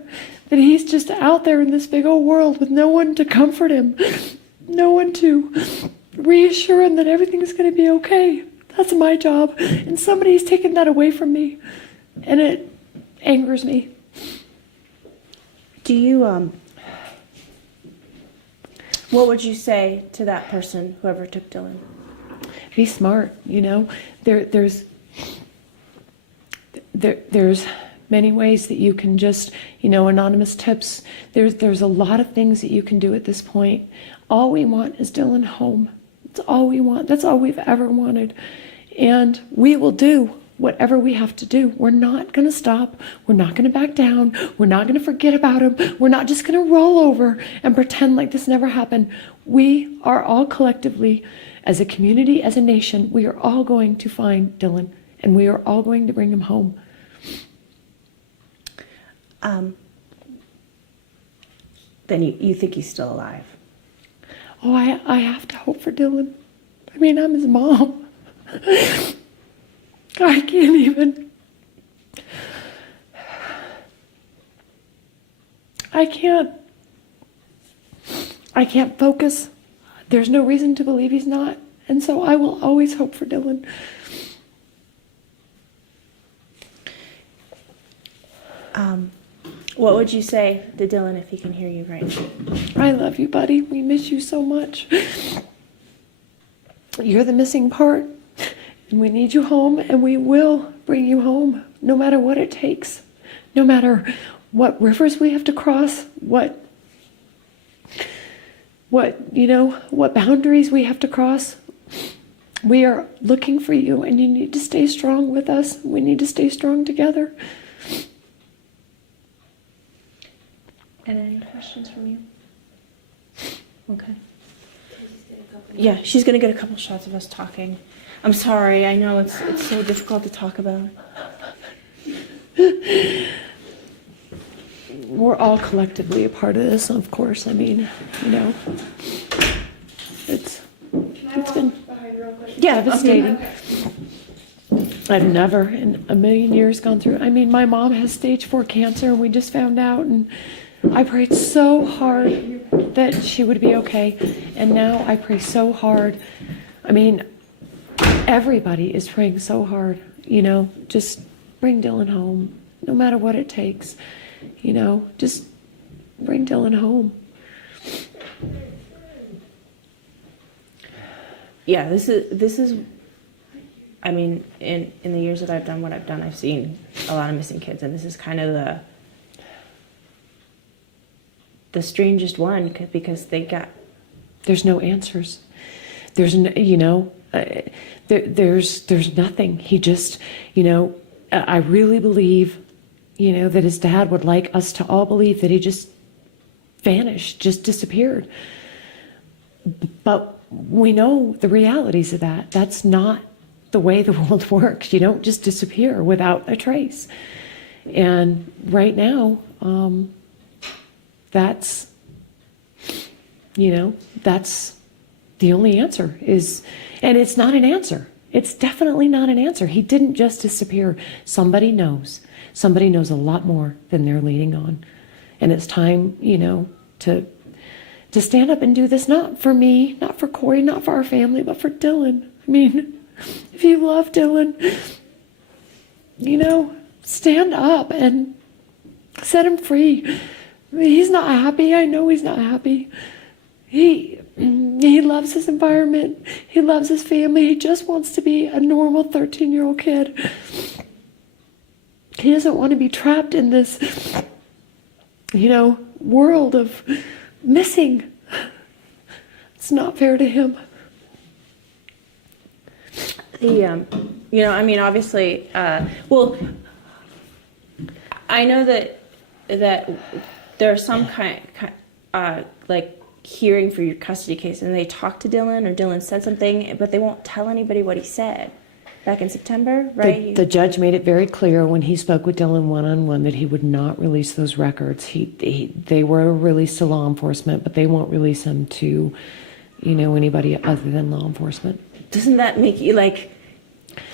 that he's just out there in this big old world with no one to comfort him, no one to reassure him that everything's going to be okay. That's my job. And somebody's taken that away from me. And it angers me. Do you, what would you say to that person, whoever took Dylan? Be smart, There's many ways that you can just, anonymous tips. There's a lot of things that you can do at this point. All we want is Dylan home. That's all we want. That's all we've ever wanted. And we will do whatever we have to do. We're not going to stop. We're not going to back down. We're not going to forget about him. We're not just going to roll over and pretend like this never happened. We are all collectively, as a community, as a nation, we are all going to find Dylan, and we are all going to bring him home. Then you think he's still alive? Oh, I have to hope for Dylan. I'm his mom. I can't even. I can't focus. There's no reason to believe he's not. And so I will always hope for Dylan. What would you say to Dylan if he can hear you right now? I love you, buddy. We miss you so much. You're the missing part. And we need you home, and we will bring you home, no matter what it takes. No matter what rivers we have to cross, what boundaries we have to cross. We are looking for you, and you need to stay strong with us. We need to stay strong together. And any questions from you? Okay. Yeah, she's gonna get a couple shots of us talking. I'm sorry, I know it's so difficult to talk about. We're all collectively a part of this, of course. It's been devastating. I've never in a million years gone through. My mom has stage 4 cancer, and we just found out, and I prayed so hard that she would be okay, and now I pray so hard. Everybody is praying so hard, just bring Dylan home, no matter what it takes, just bring Dylan home. Yeah, this is in the years that I've done what I've done, I've seen a lot of missing kids, and this is kind of the strangest one, because there's no answers. There's there's nothing. He just, I really believe, that his dad would like us to all believe that he just vanished, just disappeared. But we know the realities of that. That's not the way the world works. You don't just disappear without a trace. And right now, that's the only answer is, and it's not an answer. It's definitely not an answer. He didn't just disappear. Somebody knows. Somebody knows a lot more than they're leading on. And it's time, to stand up and do this, not for me, not for Corey, not for our family, but for Dylan. If you love Dylan, stand up and set him free. He's not happy. I know he's not happy. He loves his environment. He loves his family. He just wants to be a normal 13-year-old kid. He doesn't want to be trapped in this, world of missing. It's not fair to him. Obviously, I know that there are some hearing for your custody case, and they talked to Dylan, or Dylan said something, but they won't tell anybody what he said back in September, right? The judge made it very clear when he spoke with Dylan one-on-one that he would not release those records. They were released to law enforcement, but they won't release them to, anybody other than law enforcement. Doesn't that make you like,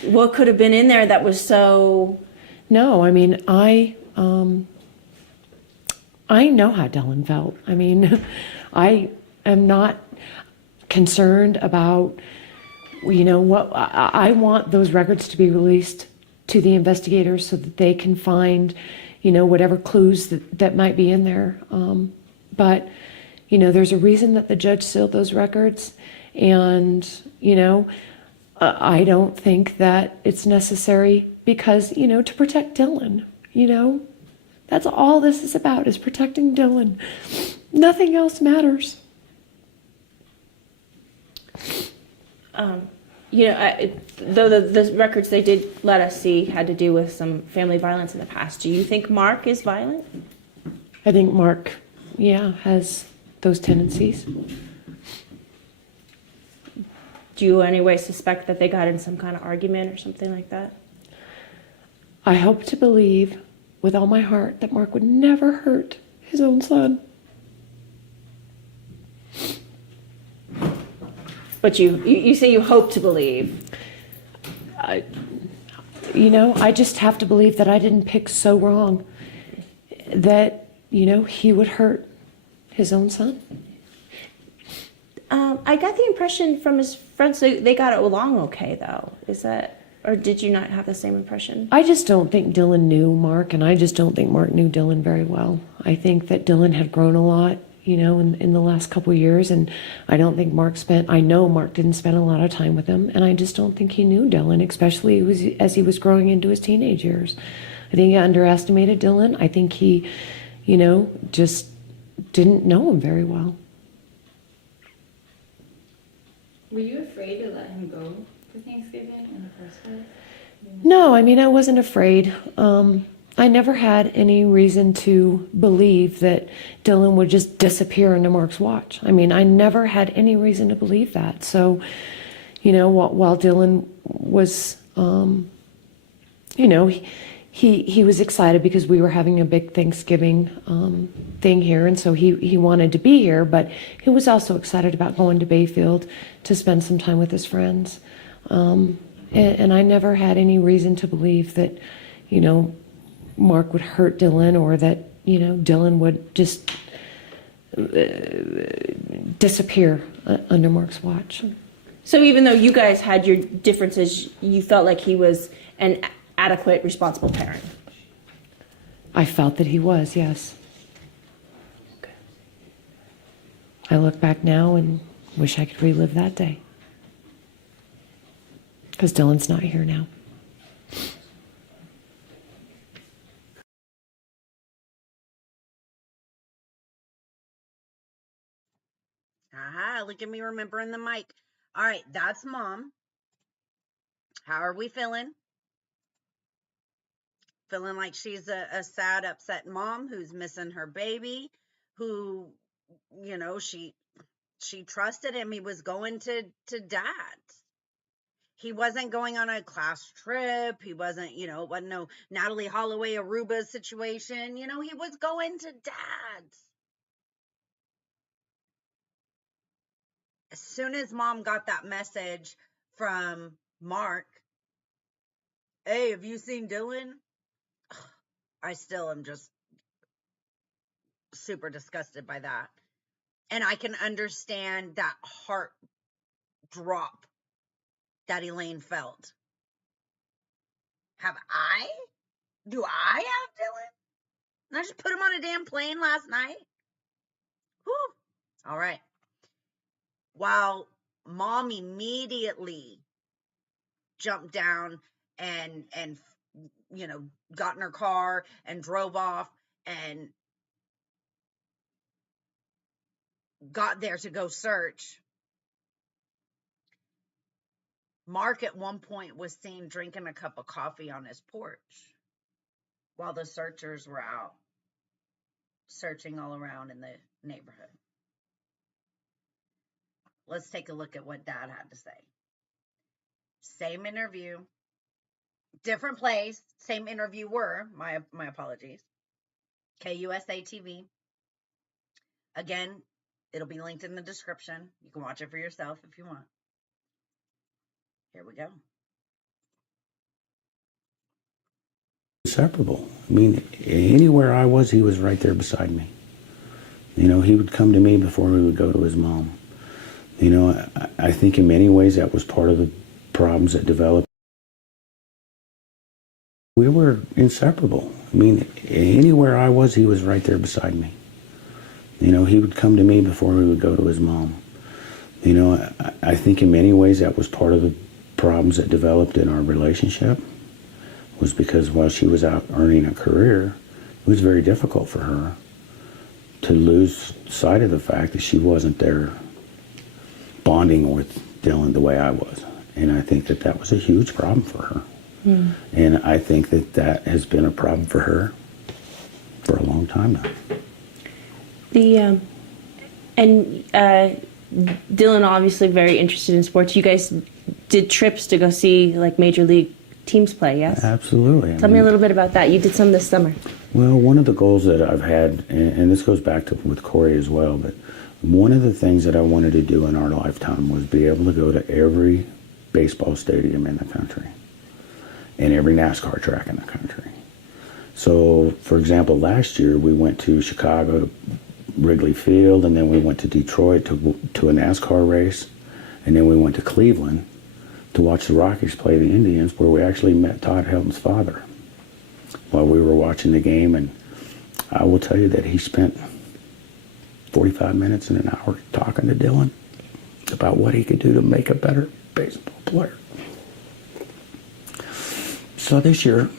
what could have been in there that was so? No, I mean, I know how Dylan felt. I mean, I am not concerned about, what I want those records to be released to the investigators so that they can find, whatever clues that might be in there. But, there's a reason that the judge sealed those records. And, I don't think that it's necessary because, to protect Dylan, that's all this is about, is protecting Dylan. Nothing else matters. Though the records they did let us see had to do with some family violence in the past, do you think Mark is violent? I think Mark, has those tendencies. Do you in any way suspect that they got in some kind of argument or something like that? I hope to believe with all my heart that Mark would never hurt his own son. But you say you hope to believe. I just have to believe that I didn't pick so wrong that, he would hurt his own son. I got the impression from his friends they got along okay, though. Is that, or did you not have the same impression? I just don't think Dylan knew Mark, and I just don't think Mark knew Dylan very well. I think that Dylan had grown a lot, in the last couple of years, and I don't think I know Mark didn't spend a lot of time with him, and I just don't think he knew Dylan, especially as he was growing into his teenage years. I think he underestimated Dylan. I think he, just didn't know him very well. Were you afraid to let him go for Thanksgiving in the first place? No, I mean, I wasn't afraid. I never had any reason to believe that Dylan would just disappear into Mark's watch. I mean, I never had any reason to believe that. So, while Dylan was, he was excited because we were having a big Thanksgiving thing here, and so he wanted to be here, but he was also excited about going to Bayfield to spend some time with his friends. And I never had any reason to believe that, Mark would hurt Dylan, or that, Dylan would just disappear under Mark's watch. So even though you guys had your differences, you felt like he was an adequate, responsible parent? I felt that he was, yes. Okay. I look back now and wish I could relive that day. Because Dylan's not here now. Aha, look at me remembering the mic. All right, that's Mom. How are we feeling? Feeling like she's a sad, upset mom who's missing her baby, who, she trusted him. He was going to Dad's. He wasn't going on a class trip. He wasn't, it wasn't no Natalie Holloway Aruba situation. He was going to Dad's. As soon as Mom got that message from Mark, hey, have you seen Dylan? I still am just super disgusted by that. And I can understand that heart drop that Elaine felt. Do I have Dylan? And I just put him on a damn plane last night? Whew. All right. While Mom immediately jumped down and got in her car and drove off and got there to go search, Mark at one point was seen drinking a cup of coffee on his porch while the searchers were out searching all around in the neighborhood. Let's take a look at what Dad had to say. Same interview, different place, same interviewer. My apologies. KUSA TV. Again, it'll be linked in the description. You can watch it for yourself if you want. Here we go. Inseparable. I mean, anywhere I was, he was right there beside me. You know, he would come to me before he would go to his mom. You know, I think in many ways that was part of the problems that developed. We were inseparable. I mean, anywhere I was, he was right there beside me. You know, he would come to me before he would go to his mom. You know, I think in many ways that was part of the problems that developed in our relationship, was because while she was out earning a career, it was very difficult for her to lose sight of the fact that she wasn't there bonding with Dylan the way I was. And I think that that was a huge problem for her. Mm. And I think that that has been a problem for her for a long time now. Dylan obviously very interested in sports. You guys did trips to go see like major league teams play, yes? Absolutely. Tell me a little bit about that. You did some this summer. Well, one of the goals that I've had, and this goes back to with Corey as well, but one of the things that I wanted to do in our lifetime was be able to go to every baseball stadium in the country and every NASCAR track in the country. So, for example, last year we went to Chicago, to Wrigley Field, and then we went to Detroit to a NASCAR race, and then we went to Cleveland to watch the Rockies play the Indians, where we actually met Todd Helton's father while we were watching the game. And I will tell you that he spent 45 minutes and an hour talking to Dylan about what he could do to make a better baseball player. So this year,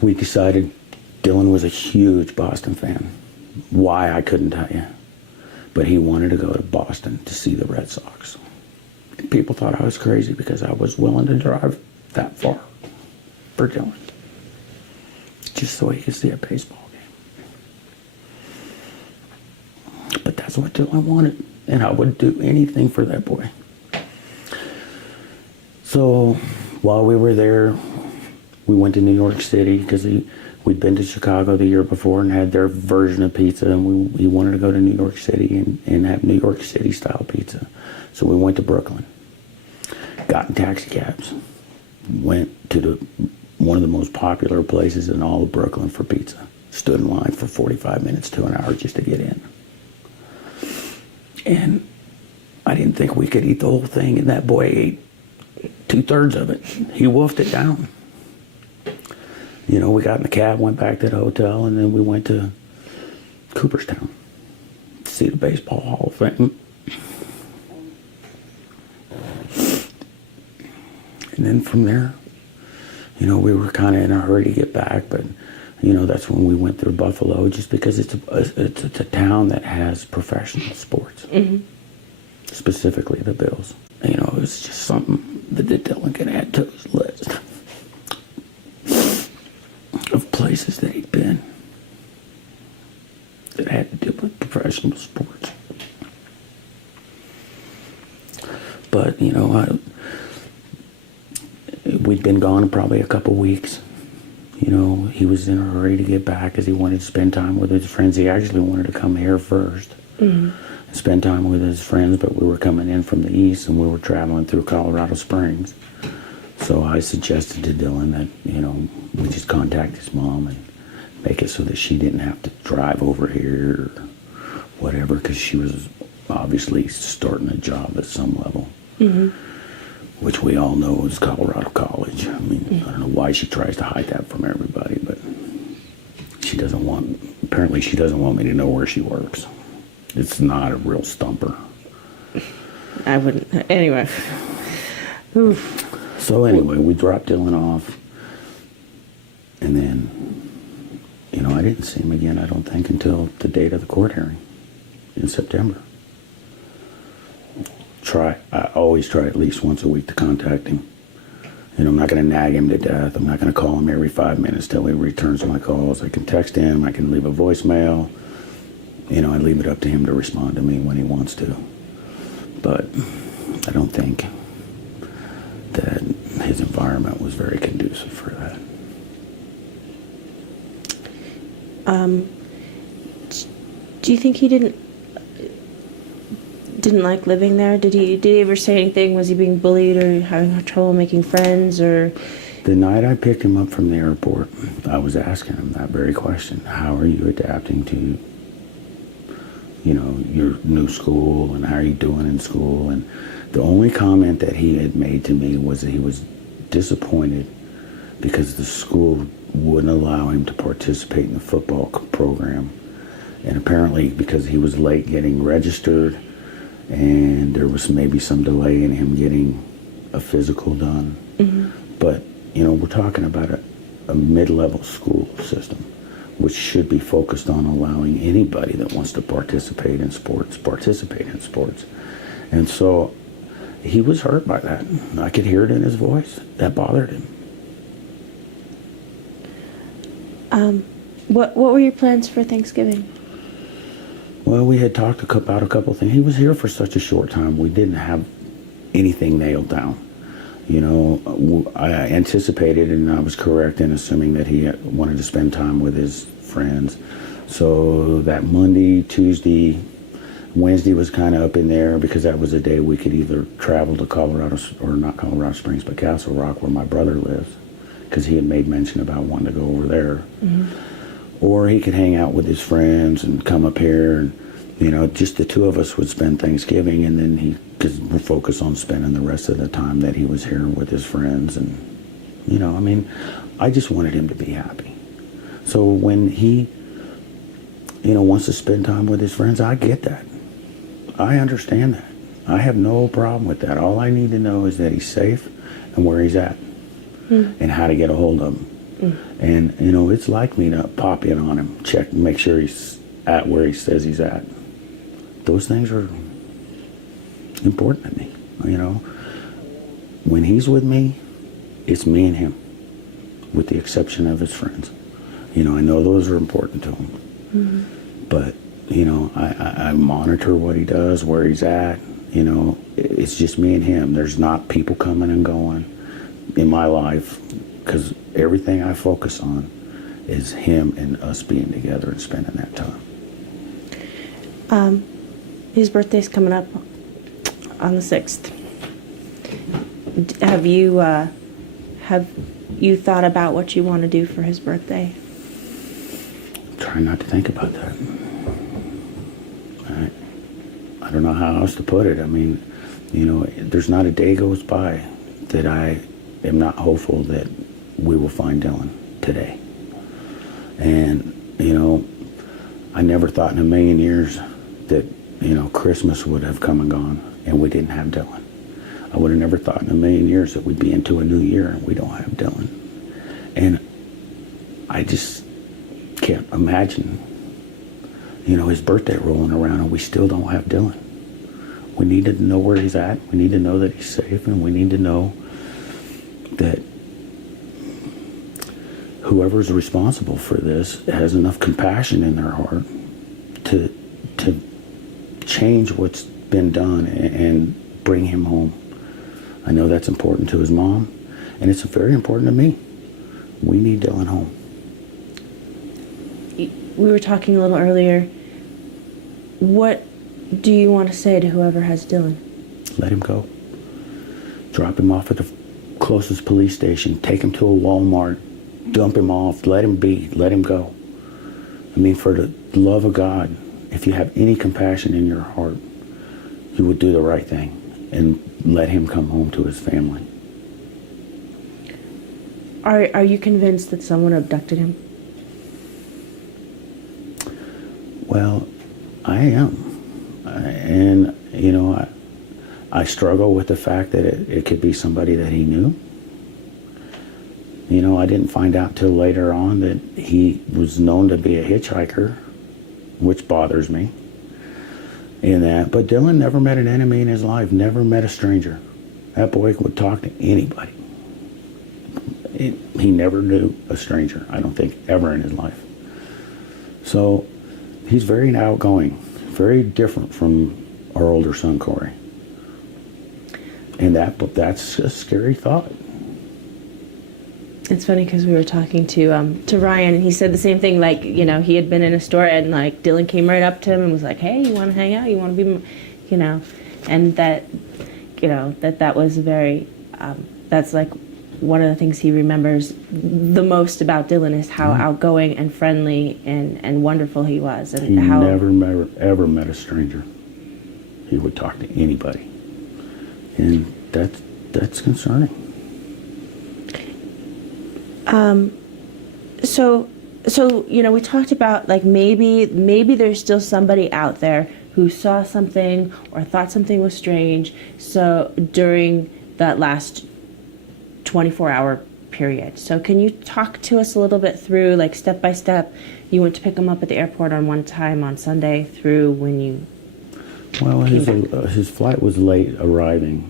we decided Dylan was a huge Boston fan. Why, I couldn't tell you. But he wanted to go to Boston to see the Red Sox. And people thought I was crazy because I was willing to drive that far for Dylan, just so he could see a baseball game. But that's what Dylan wanted, and I would do anything for that boy. So while we were there, we went to New York City because we'd been to Chicago the year before and had their version of pizza, and he wanted to go to New York City and have New York City style pizza. So we went to Brooklyn, got in taxi cabs, went to one of the most popular places in all of Brooklyn for pizza, stood in line for 45 minutes to an hour just to get in. And I didn't think we could eat the whole thing, and that boy ate 2/3 of it. He wolfed it down. You know, we got in the cab, went back to the hotel, and then we went to Cooperstown to see the Baseball Hall of Fame. And then from there, you know, we were kind of in a hurry to get back, but, you know, that's when we went through Buffalo, just because it's a town that has professional sports, specifically the Bills. You know, it was just something that Dylan could add to his list of places that he'd been that had to do with professional sports. But, you know, we'd been gone probably a couple weeks. You know, he was in a hurry to get back because he wanted to spend time with his friends. He actually wanted to come here first and spend time with his friends, but we were coming in from the east and we were traveling through Colorado Springs. So I suggested to Dylan that, you know, we just contact his mom and make it so that she didn't have to drive over here or whatever, because she was obviously starting a job at some level, which we all know is Colorado College. I mean, I don't know why she tries to hide that from everybody, but apparently she doesn't want me to know where she works. It's not a real stumper. I wouldn't. Anyway. Oof. So anyway, we dropped Dylan off, and then, you know, I didn't see him again, I don't think, until the date of the court hearing in September. I always try at least once a week to contact him. You know, I'm not going to nag him to death. I'm not going to call him every 5 minutes till he returns my calls. I can text him, I can leave a voicemail. You know, I leave it up to him to respond to me when he wants to. But I don't think that his environment was very conducive for that. Do you think he didn't like living there? Did he ever say anything? Was he being bullied or having trouble making friends? Or The night I picked him up from the airport, I was asking him that very question. How are you adapting to, your new school, and how are you doing in school? And the only comment that he had made to me was that he was disappointed because the school wouldn't allow him to participate in the football program. And apparently because he was late getting registered, and there was maybe some delay in him getting a physical done. Mm-hmm. But, we're talking about a mid-level school system, which should be focused on allowing anybody that wants to participate in sports. And so he was hurt by that. I could hear it in his voice. That bothered him. what were your plans for Thanksgiving? Well, we had talked about a couple things. He was here for such a short time. We didn't have anything nailed down. I anticipated, and I was correct in assuming that he wanted to spend time with his friends. So that Monday, Tuesday, Wednesday was kind of up in there because that was a day we could either travel to Colorado, or not Colorado Springs, but Castle Rock, where my brother lives, because he had made mention about wanting to go over there. Mm-hmm. Or he could hang out with his friends and come up here, and just the two of us would spend Thanksgiving, and then because we're focused on spending the rest of the time that he was here with his friends. And I just wanted him to be happy. So when he wants to spend time with his friends, I get that. I understand that. I have no problem with that. All I need to know is that he's safe and where he's at, and how to get a hold of him. And, it's like me to pop in on him, check, make sure he's at where he says he's at. Those things are important to me, When he's with me, it's me and him, with the exception of his friends. I know those are important to him. Mm-hmm. But, I monitor what he does, where he's at. It's just me and him. There's not people coming and going in my life, because everything I focus on is him and us being together and spending that time. His birthday's coming up on the 6th. Have you thought about what you want to do for his birthday? Try not to think about that. I don't know how else to put it. There's not a day goes by that I am not hopeful that we will find Dylan today. And, I never thought in a million years that, Christmas would have come and gone and we didn't have Dylan. I would have never thought in a million years that we'd be into a new year and we don't have Dylan. And I just can't imagine, his birthday rolling around and we still don't have Dylan. We need to know where he's at. We need to know that he's safe, and we need to know that whoever's responsible for this has enough compassion in their heart to change what's been done and bring him home. I know that's important to his mom, and it's very important to me. We need Dylan home. We were talking a little earlier. What do you want to say to whoever has Dylan? Let him go. Drop him off at the closest police station. Take him to a Walmart. Dump him off. Let him be. Let him go. For the love of God, if you have any compassion in your heart, you would do the right thing and let him come home to his family. Are you convinced that someone abducted him? Well, I am. And, I struggle with the fact that it could be somebody that he knew. I didn't find out till later on that he was known to be a hitchhiker, which bothers me. But Dylan never met an enemy in his life, never met a stranger. That boy would talk to anybody. He never knew a stranger, I don't think, ever in his life. So he's very outgoing, very different from our older son, Corey. And that's a scary thought. It's funny because we were talking to Ryan, and he said the same thing. Like, you know, he had been in a store, and like Dylan came right up to him and was like, "Hey, you want to hang out? You want to be, you know," and that, you know, that was very. That's like one of the things he remembers the most about Dylan is how outgoing and friendly and wonderful he was, and He how never ever met a stranger. He would talk to anybody, and that's concerning. So you know, we talked about like maybe there's still somebody out there who saw something or thought something was strange. So during that last 24-hour period. So can you talk to us a little bit through, like, step by step? You went to pick him up at the airport on one time on Sunday through when you. Well, his flight was late arriving.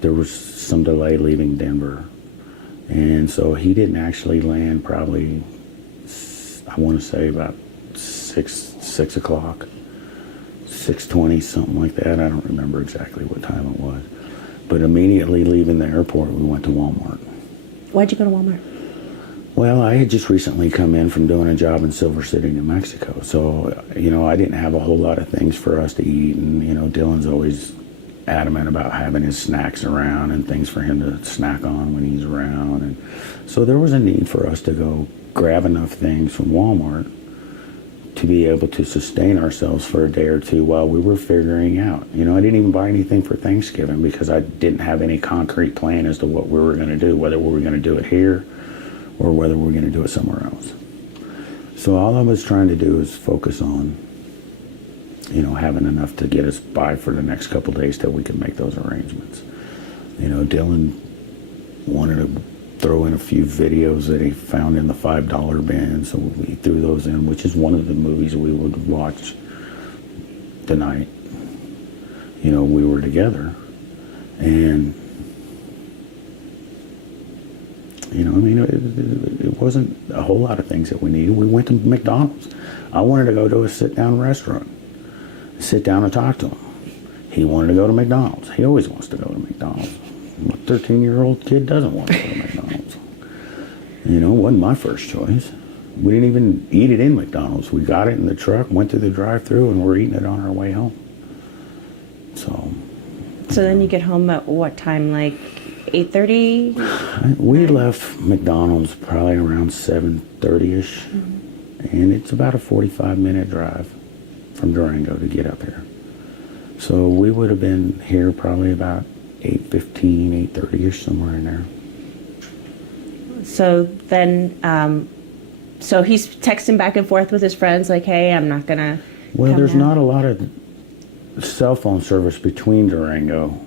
There was some delay leaving Denver. And so he didn't actually land probably, I want to say about 6 o'clock, 6:20, something like that. I don't remember exactly what time it was. But immediately leaving the airport, we went to Walmart. Why'd you go to Walmart? Well, I had just recently come in from doing a job in Silver City, New Mexico. So, you know, I didn't have a whole lot of things for us to eat. And, you know, Dylan's always adamant about having his snacks around and things for him to snack on when he's around. And so there was a need for us to go grab enough things from Walmart to be able to sustain ourselves for a day or two while we were figuring out. You know, I didn't even buy anything for Thanksgiving because I didn't have any concrete plan as to what we were going to do, whether we were going to do it here or whether we were going to do it somewhere else. So all I was trying to do is focus on, you know, having enough to get us by for the next couple days till we could make those arrangements. You know, Dylan wanted to throw in a few videos that he found in the $5 bin, so we threw those in, which is one of the movies we would watch the night, you know, we were together. And, you know, I mean, it wasn't a whole lot of things that we needed. We went to McDonald's. I wanted to go to a sit-down restaurant, sit down and talk to him. He wanted to go to McDonald's. He always wants to go to McDonald's. What 13-year-old kid doesn't want to go to McDonald's? You know, it wasn't my first choice. We didn't even eat it in McDonald's. We got it in the truck, went through the drive-thru, and we're eating it on our way home. So then you get home at what time, like 8:30? We left McDonald's probably around 7:30ish, and it's about a 45-minute drive from Durango to get up here. So we would have been here probably about 8:15, 8:30ish, somewhere in there. So then, so he's texting back and forth with his friends, like, "Hey, I'm not gonna." Well, there's not a lot of cell phone service between Durango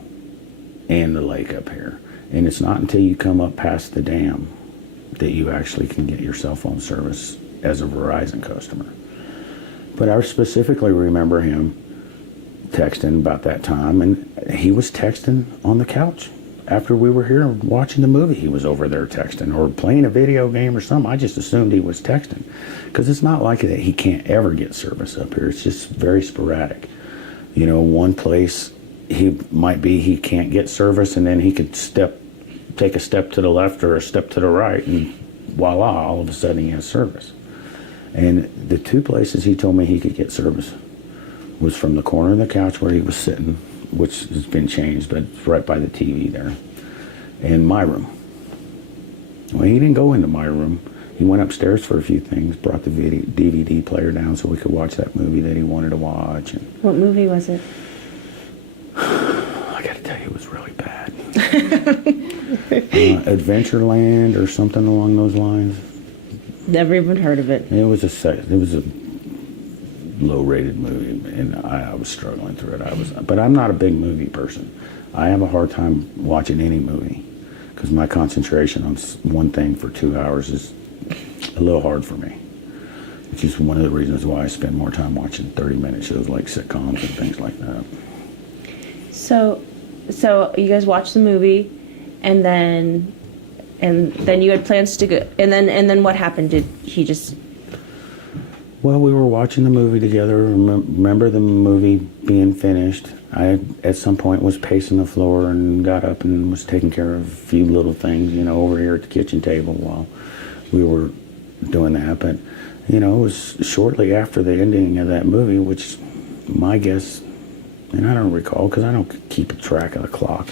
and the lake up here, and it's not until you come up past the dam that you actually can get your cell phone service as a Verizon customer. But I specifically remember him texting about that time, and he was texting on the couch after we were here watching the movie. He was over there texting or playing a video game or something. I just assumed he was texting because it's not like that he can't ever get service up here. It's just very sporadic. You know, one place he can't get service, and then he could take a step to the left or a step to the right, and voila, all of a sudden he has service. And the two places he told me he could get service was from the corner of the couch where he was sitting, which has been changed, but it's right by the TV there, and my room. Well, he didn't go into my room. He went upstairs for a few things, brought the DVD player down so we could watch that movie that he wanted to watch. And What movie was it? I got to tell you, it was really bad. Adventureland or something along those lines. Never even heard of it. It was a low-rated movie, and I was struggling through it. But I'm not a big movie person. I have a hard time watching any movie because my concentration on one thing for 2 hours is a little hard for me, which is one of the reasons why I spend more time watching 30-minute shows like sitcoms and things like that. So you guys watched the movie, and then you had plans to go, and then what happened? Did he just? Well, we were watching the movie together. Remember the movie being finished. I, at some point, was pacing the floor and got up and was taking care of a few little things, over here at the kitchen table while we were doing that. But, it was shortly after the ending of that movie, which my guess, and I don't recall because I don't keep track of the clock,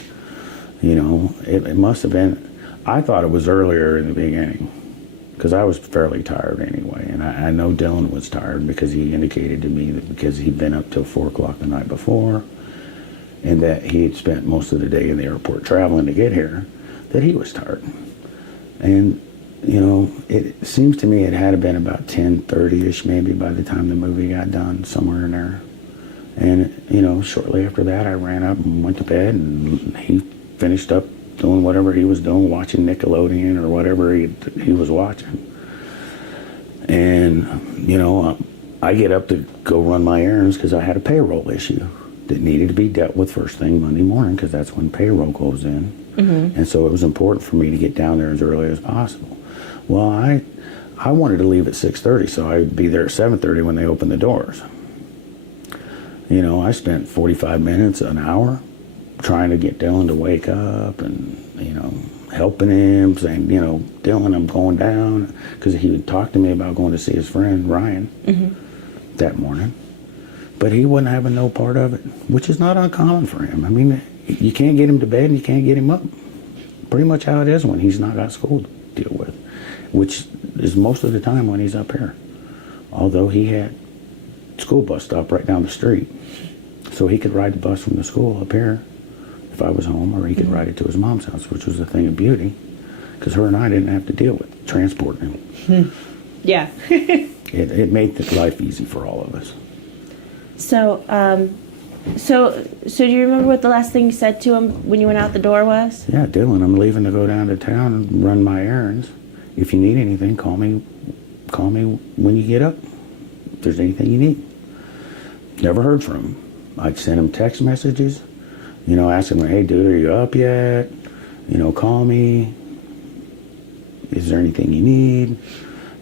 it must have been, I thought it was earlier in the beginning, because I was fairly tired anyway, and I know Dylan was tired because he indicated to me that because he'd been up till 4 o'clock the night before, and that he had spent most of the day in the airport traveling to get here, that he was tired. And, it seems to me it had been about 10:30ish maybe by the time the movie got done, somewhere in there. And, shortly after that, I ran up and went to bed, and he finished up doing whatever he was doing, watching Nickelodeon or whatever he was watching. And, I get up to go run my errands because I had a payroll issue that needed to be dealt with first thing Monday morning because that's when payroll goes in. Mm-hmm. And so it was important for me to get down there as early as possible. Well, I wanted to leave at 6:30, so I'd be there at 7:30 when they opened the doors. I spent 45 minutes, an hour, trying to get Dylan to wake up and, helping him, saying, Dylan, I'm going down, because he would talk to me about going to see his friend, Ryan, that morning. But he wasn't having no part of it, which is not uncommon for him. I mean, you can't get him to bed and you can't get him up. Pretty much how it is when he's not got school to deal with, which is most of the time when he's up here. Although he had school bus stop right down the street, so he could ride the bus from the school up here if I was home, or he could ride it to his mom's house, which was a thing of beauty, because her and I didn't have to deal with transporting him. Yeah. it made the life easy for all of us. So, so do you remember what the last thing you said to him when you went out the door was? Yeah, Dylan, I'm leaving to go down to town and run my errands. If you need anything, call me when you get up. If there's anything you need. Never heard from him. I'd send him text messages, asking him, hey, dude, are you up yet? Call me. Is there anything you need?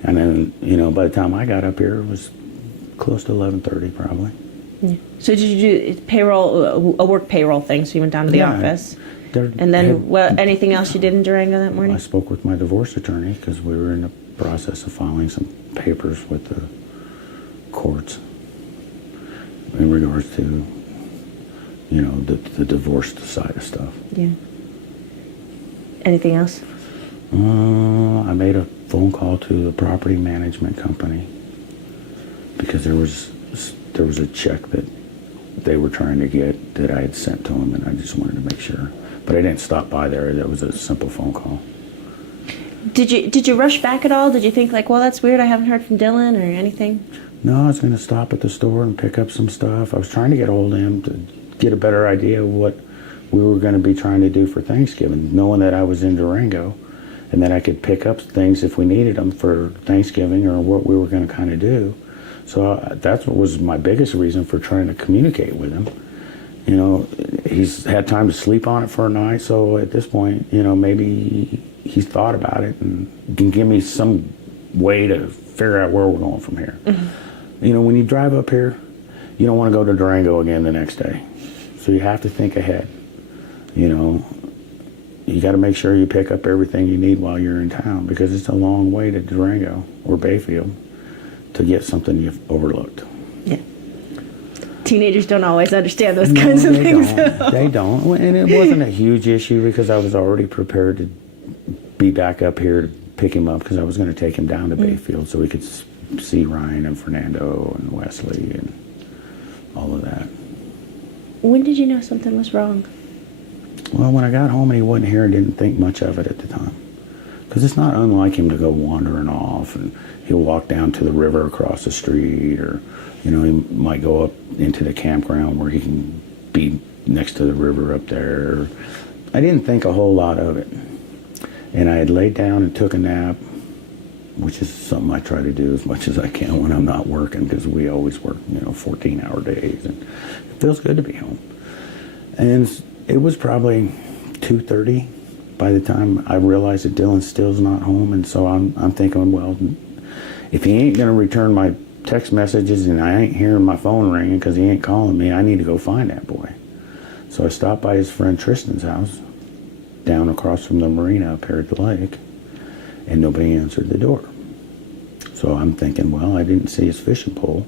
And then, by the time I got up here, it was close to 11:30 probably. Yeah. So did you do payroll, a work payroll thing, so you went down to the office? And then anything else you did in Durango that morning? I spoke with my divorce attorney because we were in the process of filing some papers with the courts in regards to, the divorce side of stuff. Yeah. Anything else? I made a phone call to the property management company because there was a check that they were trying to get that I had sent to them, and I just wanted to make sure. But I didn't stop by there. That was a simple phone call. Did you rush back at all? Did you think well, that's weird, I haven't heard from Dylan or anything? No, I was going to stop at the store and pick up some stuff. I was trying to get hold of him to get a better idea of what we were going to be trying to do for Thanksgiving, knowing that I was in Durango and that I could pick up things if we needed them for Thanksgiving or what we were going to kind of do. So that was my biggest reason for trying to communicate with him. He's had time to sleep on it for a night, so at this point, maybe he's thought about it and can give me some way to figure out where we're going from here. Mm-hmm. When you drive up here, you don't want to go to Durango again the next day. So you have to think ahead. You got to make sure you pick up everything you need while you're in town, because it's a long way to Durango or Bayfield to get something you've overlooked. Yeah. Teenagers don't always understand those kinds of things. They don't. And it wasn't a huge issue because I was already prepared to be back up here to pick him up, because I was going to take him down to Bayfield so we could see Ryan and Fernando and Wesley and all of that. When did you know something was wrong? Well, when I got home and he wasn't here, I didn't think much of it at the time. Because it's not unlike him to go wandering off, and he'll walk down to the river across the street, or, he might go up into the campground where he can be next to the river up there. I didn't think a whole lot of it. And I had laid down and took a nap, which is something I try to do as much as I can when I'm not working, because we always work, 14-hour days, and it feels good to be home. And it was probably 2:30 by the time I realized that Dylan still's not home, and so I'm thinking, well, if he ain't going to return my text messages and I ain't hearing my phone ringing because he ain't calling me. I need to go find that boy. So I stopped by his friend Tristan's house down across from the marina up here at the lake, and nobody answered the door. So I'm thinking, well, I didn't see his fishing pole,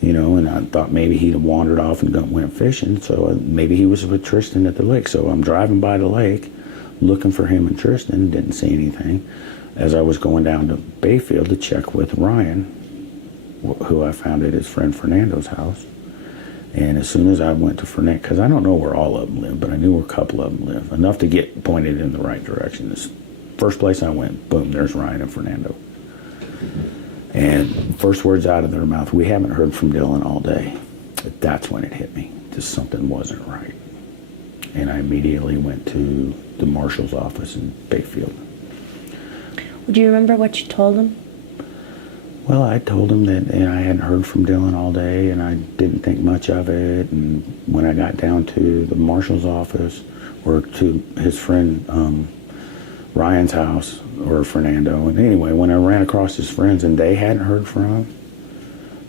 you know, and I thought maybe he'd wandered off and went fishing. So maybe he was with Tristan at the lake. So I'm driving by the lake looking for him and Tristan, didn't see anything. As I was going down to Bayfield to check with Ryan, who I found at his friend Fernando's house. And as soon as I went to Fernando, because I don't know where all of them live, but I knew where a couple of them live, enough to get pointed in the right direction. This first place I went, boom, there's Ryan and Fernando. And first words out of their mouth, we haven't heard from Dylan all day. But that's when it hit me. Just something wasn't right. And I immediately went to the marshal's office in Bayfield. Do you remember what you told him? Well, I told him that I hadn't heard from Dylan all day, and I didn't think much of it. And when I got down to the marshal's office, or to his friend Ryan's house, or Fernando, and anyway, when I ran across his friends and they hadn't heard from him,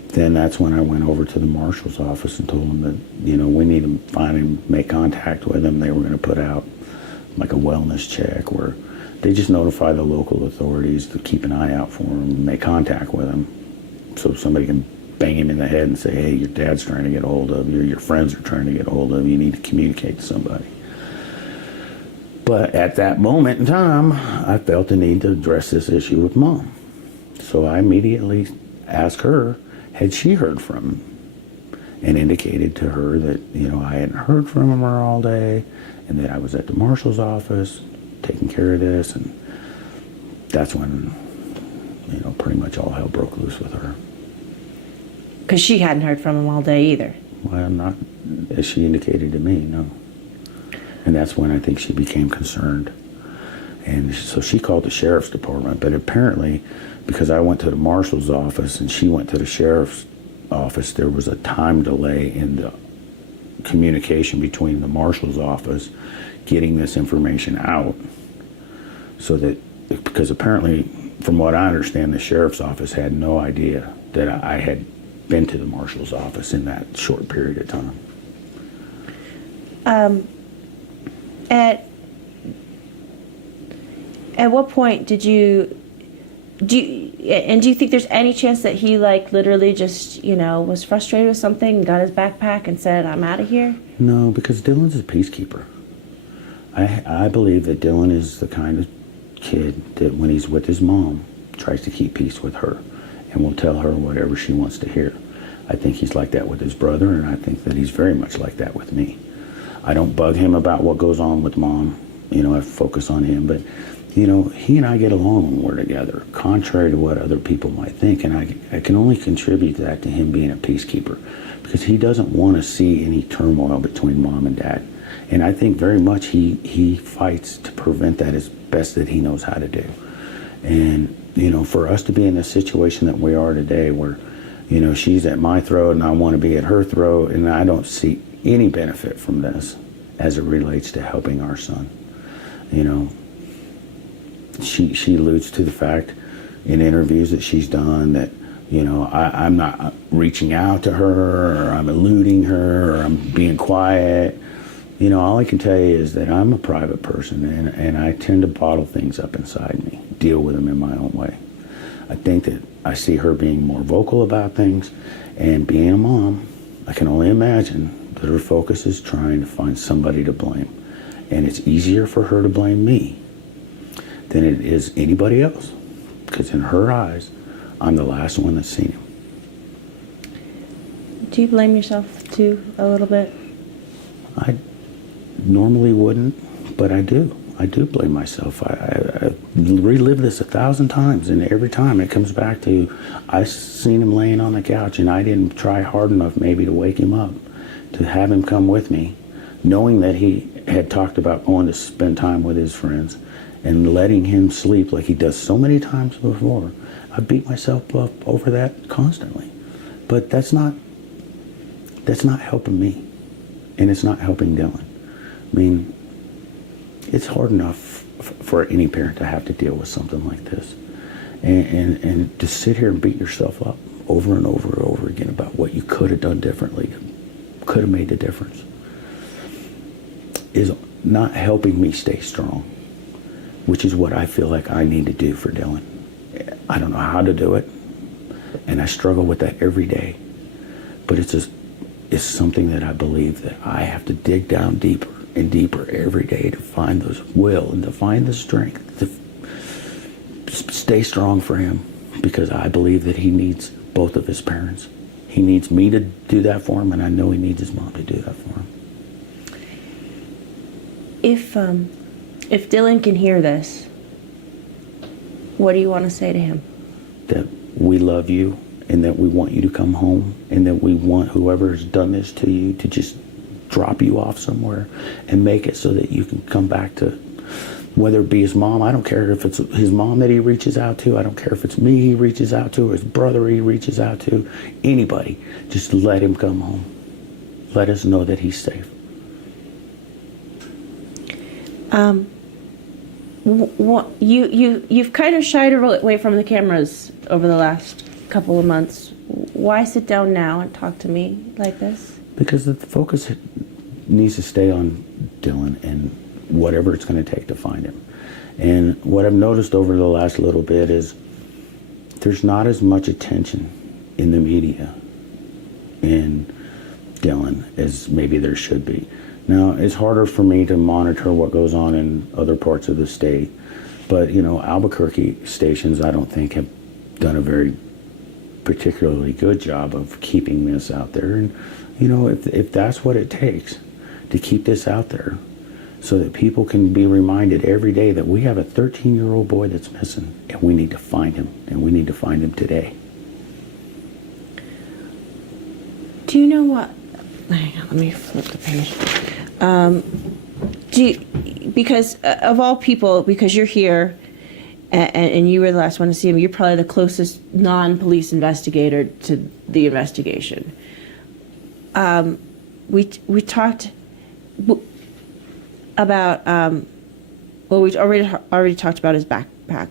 then that's when I went over to the marshal's office and told him that, you know, we need to find him, make contact with him. They were going to put out like a wellness check where they just notify the local authorities to keep an eye out for him, make contact with him, so somebody can bang him in the head and say, hey, your dad's trying to get a hold of you, your friends are trying to get a hold of you, you need to communicate to somebody. But at that moment in time, I felt the need to address this issue with Mom. So I immediately asked her, had she heard from him? And indicated to her that, you know, I hadn't heard from her all day, and that I was at the marshal's office taking care of this, and that's when, you know, pretty much all hell broke loose with her. Because she hadn't heard from him all day either. Well, not as she indicated to me, no. And that's when I think she became concerned. And so she called the sheriff's department, but apparently, because I went to the marshal's office and she went to the sheriff's office, there was a time delay in the communication between the marshal's office getting this information out. So that, because apparently, from what I understand, the sheriff's office had no idea that I had been to the marshal's office in that short period of time. At what point do you think there's any chance that he like literally just, you know, was frustrated with something and got his backpack and said, I'm out of here? No, because Dylan's a peacekeeper. I believe that Dylan is the kind of kid that when he's with his mom, tries to keep peace with her and will tell her whatever she wants to hear. I think he's like that with his brother, and I think that he's very much like that with me. I don't bug him about what goes on with Mom. You know, I focus on him, but, you know, he and I get along when we're together, contrary to what other people might think, and I can only contribute that to him being a peacekeeper, because he doesn't want to see any turmoil between Mom and Dad. And I think very much he fights to prevent that as best that he knows how to do. And, you know, for us to be in the situation that we are today where, you know, she's at my throat and I want to be at her throat, and I don't see any benefit from this as it relates to helping our son. You know, she alludes to the fact in interviews that she's done that, you know, I'm not reaching out to her, or I'm eluding her, or I'm being quiet. You know, all I can tell you is that I'm a private person, and I tend to bottle things up inside me, deal with them in my own way. I think that I see her being more vocal about things, and being a mom, I can only imagine that her focus is trying to find somebody to blame. And it's easier for her to blame me than it is anybody else, because in her eyes, I'm the last one that's seen him. Do you blame yourself too a little bit? I normally wouldn't, but I do. I do blame myself. I relive this 1,000 times, and every time it comes back to, I seen him laying on the couch, and I didn't try hard enough maybe to wake him up, to have him come with me, knowing that he had talked about going to spend time with his friends, and letting him sleep like he does so many times before. I beat myself up over that constantly. But that's not helping me, and it's not helping Dylan. I mean, it's hard enough for any parent to have to deal with something like this. And to sit here and beat yourself up over and over and over again about what you could have done differently, could have made the difference, is not helping me stay strong, which is what I feel like I need to do for Dylan. I don't know how to do it, and I struggle with that every day. But it's something that I believe that I have to dig down deeper and deeper every day to find those will and to find the strength to stay strong for him, because I believe that he needs both of his parents. He needs me to do that for him, and I know he needs his mom to do that for him. If Dylan can hear this, what do you want to say to him? That we love you, and that we want you to come home, and that we want whoever has done this to you to just drop you off somewhere and make it so that you can come back to, whether it be his mom. I don't care if it's his mom that he reaches out to. I don't care if it's me he reaches out to, or his brother he reaches out to. Anybody. Just let him come home. Let us know that he's safe. You've kind of shied away from the cameras over the last couple of months. Why sit down now and talk to me like this? Because the focus needs to stay on Dylan and whatever it's going to take to find him. And what I've noticed over the last little bit is there's not as much attention in the media in Dylan as maybe there should be. Now, it's harder for me to monitor what goes on in other parts of the state, but, Albuquerque stations, I don't think, have done a very particularly good job of keeping this out there. And, if that's what it takes to keep this out there so that people can be reminded every day that we have a 13-year-old boy that's missing, and we need to find him, and we need to find him today. Do you know what? Hang on, let me flip the page. Because of all people, because you're here and you were the last one to see him, you're probably the closest non-police investigator to the investigation. We talked about we already talked about his backpack,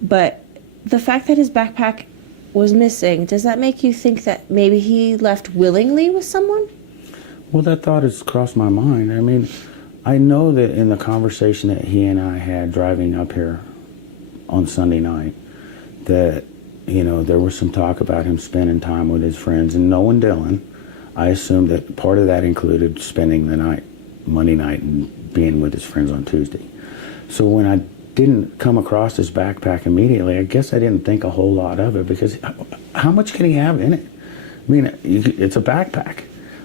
but the fact that his backpack was missing, does that make you think that maybe he left willingly with someone? Well, that thought has crossed my mind. I mean, I know that in the conversation that he and I had driving up here on Sunday night, that, there was some talk about him spending time with his friends. And knowing Dylan, I assumed that part of that included spending the night, Monday night, and being with his friends on Tuesday. So when I didn't come across his backpack immediately, I guess I didn't think a whole lot of it, because how much can he have in it? I mean, it's a backpack.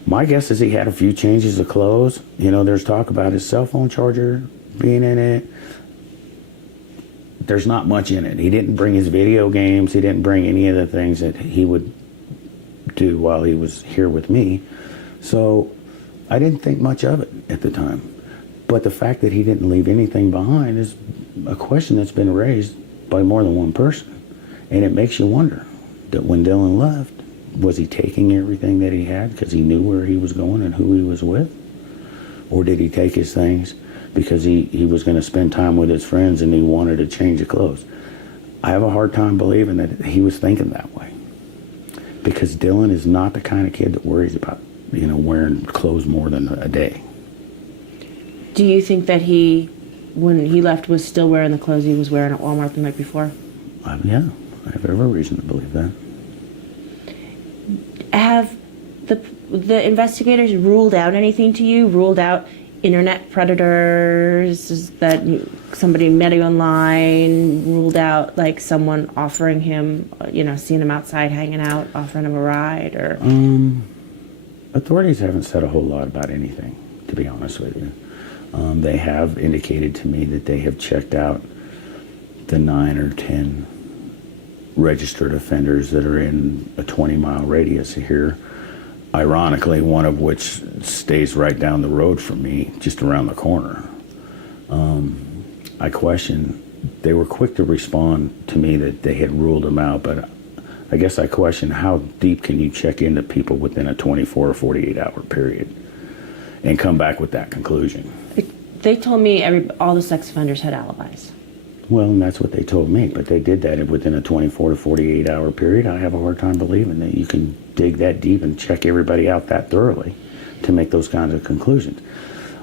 My guess is he had a few changes of clothes. There's talk about his cell phone charger being in it. There's not much in it. He didn't bring his video games. He didn't bring any of the things that he would do while he was here with me. So I didn't think much of it at the time. But the fact that he didn't leave anything behind is a question that's been raised by more than one person. And it makes you wonder that when Dylan left, was he taking everything that he had because he knew where he was going and who he was with? Or did he take his things because he was going to spend time with his friends and he wanted a change of clothes? I have a hard time believing that he was thinking that way, because Dylan is not the kind of kid that worries about, wearing clothes more than a day. Do you think that he, when he left, was still wearing the clothes he was wearing at Walmart the night before? Yeah, I have every reason to believe that. Have the investigators ruled out anything to you? Ruled out internet predators, that somebody met you online? Ruled out like someone offering him, seeing him outside hanging out, offering him a ride? Or authorities haven't said a whole lot about anything, to be honest with you. They have indicated to me that they have checked out the 9 or 10 registered offenders that are in a 20-mile radius here. Ironically, one of which stays right down the road from me, just around the corner. I question, they were quick to respond to me that they had ruled them out, but I guess I question, how deep can you check into people within a 24 or 48 hour period and come back with that conclusion? they told me all the sex offenders had alibis. Well, and that's what they told me, but they did that within a 24 to 48 hour period. I have a hard time believing that you can dig that deep and check everybody out that thoroughly to make those kinds of conclusions.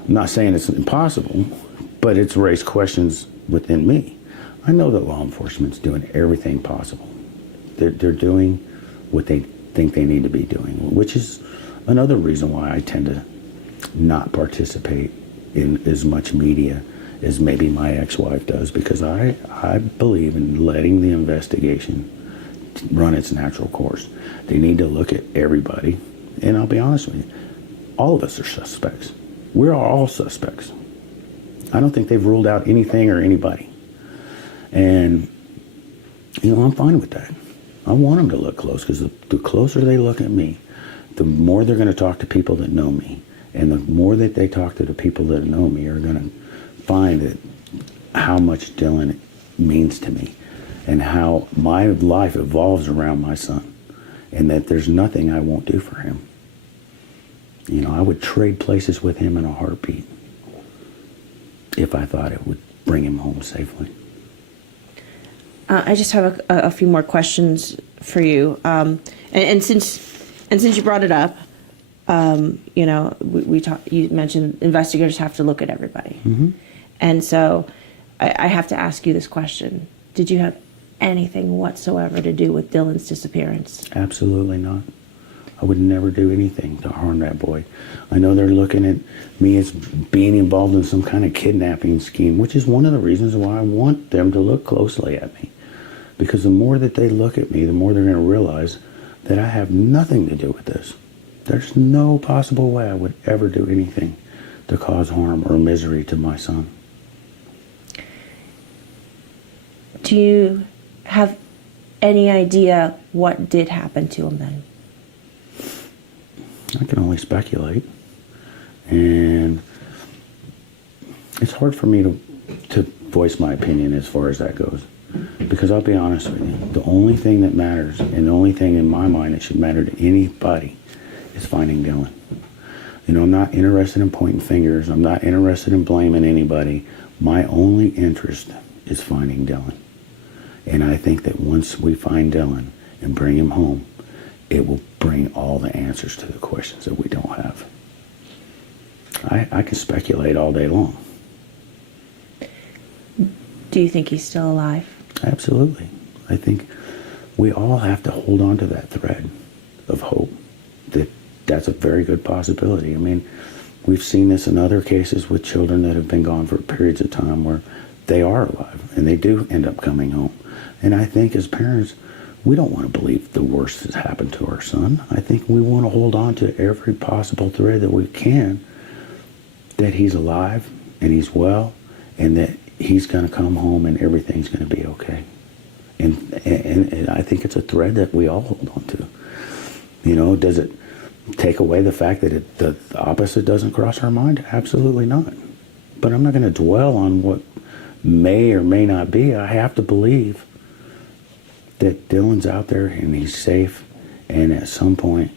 I'm not saying it's impossible, but it's raised questions within me. I know that law enforcement's doing everything possible. They're doing what they think they need to be doing, which is another reason why I tend to not participate in as much media as maybe my ex-wife does, because I believe in letting the investigation run its natural course. They need to look at everybody, and I'll be honest with you, all of us are suspects. We're all suspects. I don't think they've ruled out anything or anybody. And, I'm fine with that. I want them to look close, because the closer they look at me, the more they're going to talk to people that know me. And the more that they talk to the people that know me are going to find that how much Dylan means to me and how my life evolves around my son, and that there's nothing I won't do for him. I would trade places with him in a heartbeat if I thought it would bring him home safely. I just have a few more questions for you. And since you brought it up, we talked. You mentioned investigators have to look at everybody, and so I have to ask you this question: did you have anything whatsoever to do with Dylan's disappearance? Absolutely not. I would never do anything to harm that boy. I know they're looking at me as being involved in some kind of kidnapping scheme, which is one of the reasons why I want them to look closely at me. Because the more that they look at me, the more they're going to realize that I have nothing to do with this. There's no possible way I would ever do anything to cause harm or misery to my son. Do you have any idea what did happen to him then? I can only speculate. And it's hard for me to voice my opinion as far as that goes. Because I'll be honest with you, the only thing that matters, and the only thing in my mind that should matter to anybody, is finding Dylan. I'm not interested in pointing fingers. I'm not interested in blaming anybody. My only interest is finding Dylan. And I think that once we find Dylan and bring him home, it will bring all the answers to the questions that we don't have. I can speculate all day long. Do you think he's still alive? Absolutely. I think we all have to hold on to that thread of hope. That's a very good possibility. We've seen this in other cases with children that have been gone for periods of time where they are alive and they do end up coming home. And I think as parents, we don't want to believe the worst has happened to our son. I think we want to hold on to every possible thread that we can, that he's alive and he's well, and that he's going to come home and everything's going to be okay. And I think it's a thread that we all hold on to. Does it take away the fact that the opposite doesn't cross our mind? Absolutely not. But I'm not going to dwell on what may or may not be. I have to believe that Dylan's out there and he's safe, and at some point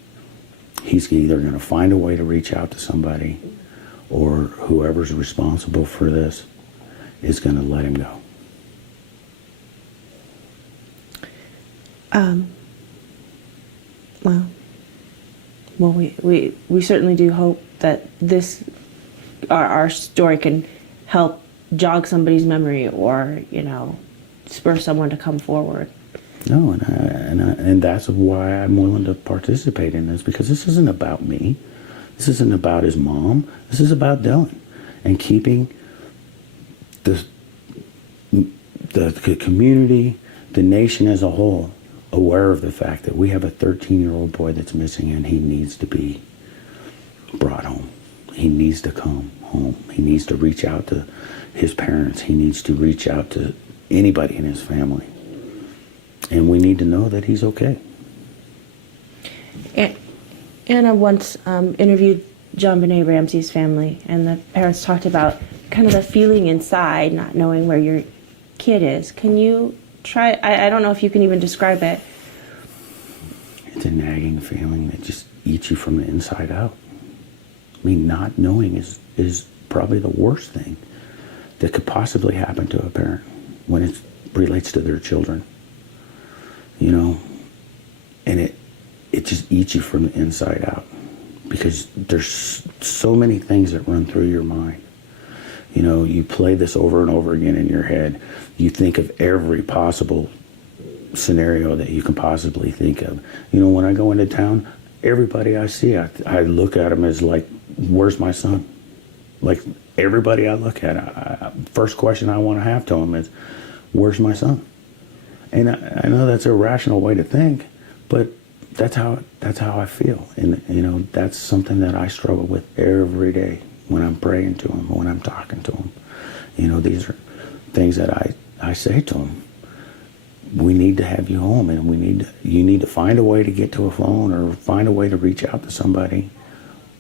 he's either going to find a way to reach out to somebody, or whoever's responsible for this is going to let him go. Well, we certainly do hope that our story can help jog somebody's memory, or spur someone to come forward. No, and that's why I'm willing to participate in this, because this isn't about me. This isn't about his mom. This is about Dylan and keeping the community, the nation as a whole, aware of the fact that we have a 13-year-old boy that's missing, and he needs to be brought home. He needs to come home. He needs to reach out to his parents. He needs to reach out to anybody in his family. And we need to know that he's okay. Anna once interviewed John Benet Ramsey's family, and the parents talked about kind of the feeling inside, not knowing where your kid is. Can you try? I don't know if you can even describe it. It's a nagging feeling that just eats you from the inside out. Not knowing is probably the worst thing that could possibly happen to a parent. when it relates to their children, you know, and it just eats you from the inside out, because there's so many things that run through your mind. You know, you play this over and over again in your head. You think of every possible scenario that you can possibly think of. You know, when I go into town, everybody I see, I look at them as like, where's my son? Like, everybody I look at, first question I want to have to them is, where's my son? And I know that's a rational way to think, but that's how I feel. And, you know, that's something that I struggle with every day when I'm praying to him, when I'm talking to him. You know, these are things that I say to him. We need to have you home, and you need to find a way to get to a phone, or find a way to reach out to somebody,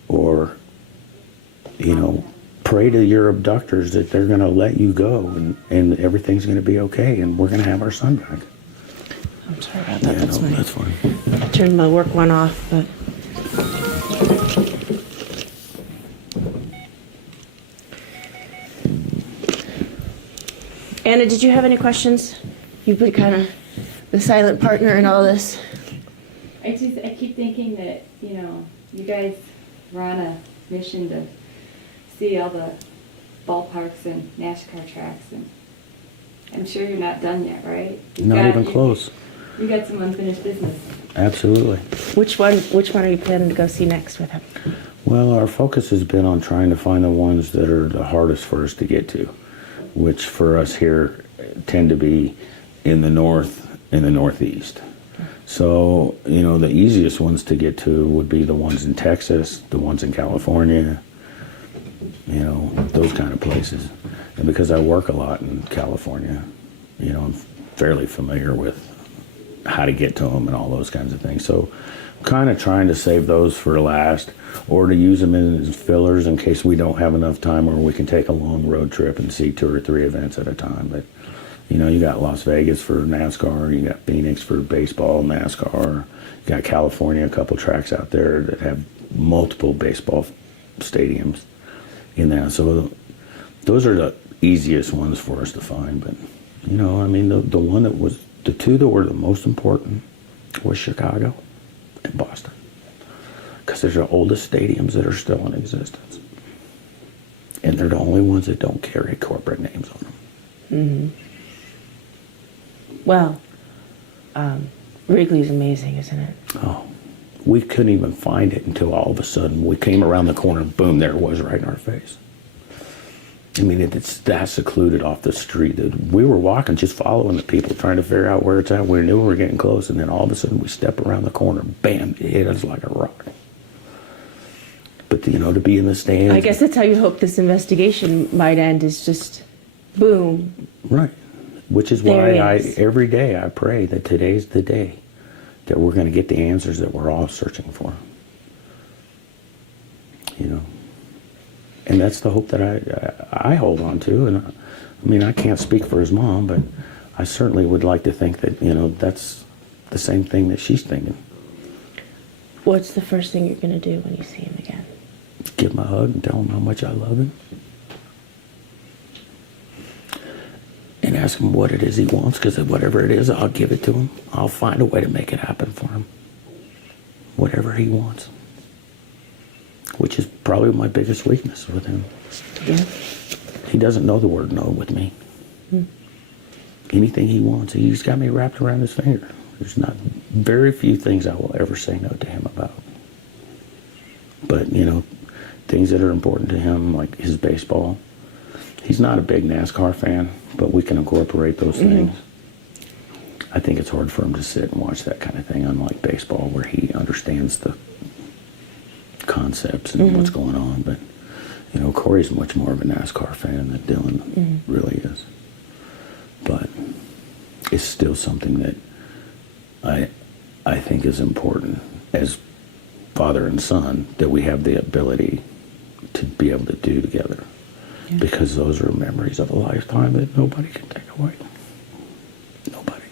or, you know, pray to your abductors that they're going to let you go, and everything's going to be okay, and we're going to have our son back. I'm sorry about that. Yeah, that's fine. I turned my work one off, but. Anna, did you have any questions? You've been kind of the silent partner in all this. I keep thinking that, you know, you guys were on a mission to see all the ballparks and NASCAR tracks, and I'm sure you're not done yet, right? Not even close. You got some unfinished business. Absolutely. Which one are you planning to go see next with him? Well, our focus has been on trying to find the ones that are the hardest for us to get to, which for us here tend to be in the north and the northeast. So, you know, the easiest ones to get to would be the ones in Texas, the ones in California, you know, those kind of places. And because I work a lot in California, you know, I'm fairly familiar with how to get to them and all those kinds of things. So I'm kind of trying to save those for last, or to use them as fillers in case we don't have enough time, or we can take a long road trip and see 2 or 3 events at a time. But, you know, you got Las Vegas for NASCAR, you got Phoenix for baseball, NASCAR, you got California, a couple tracks out there that have multiple baseball stadiums in that. So those are the easiest ones for us to find. But, you know, I mean, the one that was, the 2 that were the most important was Chicago and Boston, because they're the oldest stadiums that are still in existence, and they're the only ones that don't carry corporate names on them. Mm-hmm. Well, Wrigley's amazing, isn't it? Oh, we couldn't even find it until all of a sudden we came around the corner and boom, there it was right in our face. I mean, it's that secluded off the street that we were walking, just following the people, trying to figure out where it's at. We knew we were getting close, and then all of a sudden we step around the corner, bam, it hit us like a rock. But, you know, to be in the stands. I guess that's how you hope this investigation might end, is just boom. Right. Which is why every day I pray that today's the day that we're going to get the answers that we're all searching for. You know. And that's the hope that I hold on to. And I mean, I can't speak for his mom, but I certainly would like to think that, you know, that's the same thing that she's thinking. What's the first thing you're going to do when you see him again? Give him a hug and tell him how much I love him. And ask him what it is he wants, because whatever it is, I'll give it to him. I'll find a way to make it happen for him. Whatever he wants. Which is probably my biggest weakness with him. Yeah. He doesn't know the word no with me. Anything he wants, he's got me wrapped around his finger. There's not very few things I will ever say no to him about. But, you know, things that are important to him, like his baseball. He's not a big NASCAR fan, but we can incorporate those things. I think it's hard for him to sit and watch that kind of thing, unlike baseball, where he understands the concepts and what's going on. But, you know, Corey's much more of a NASCAR fan than Dylan really is. But it's still something that I think is important as father and son, that we have the ability to be able to do together. Yeah. Because those are memories of a lifetime that nobody can take away. Nobody.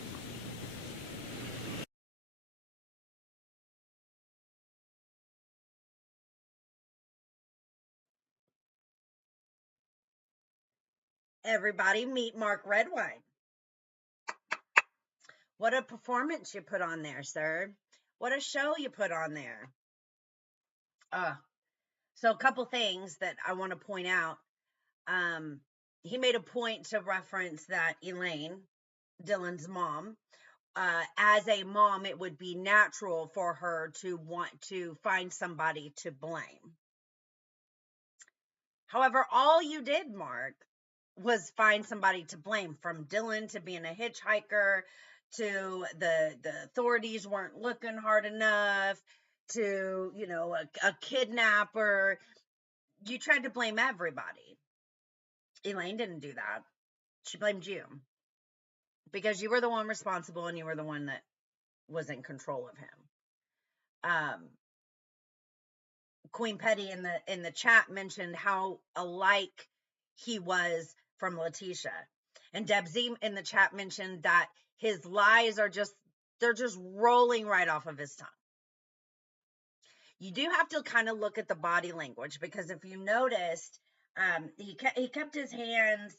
Everybody meet Mark Redwine. What a performance you put on there, sir. What a show you put on there. So a couple things that I want to point out. He made a point to reference that Elaine, Dylan's mom, as a mom, it would be natural for her to want to find somebody to blame. However, all you did, Mark, was find somebody to blame, from Dylan to being a hitchhiker, to the authorities weren't looking hard enough, to, you know, a kidnapper. You tried to blame everybody. Elaine didn't do that. She blamed you because you were the one responsible and you were the one that was in control of him. Queen Petty in the chat mentioned how alike he was from Letitia. And Deb Z in the chat mentioned that his lies are just rolling right off of his tongue. You do have to kind of look at the body language, because if you noticed, he kept his hands,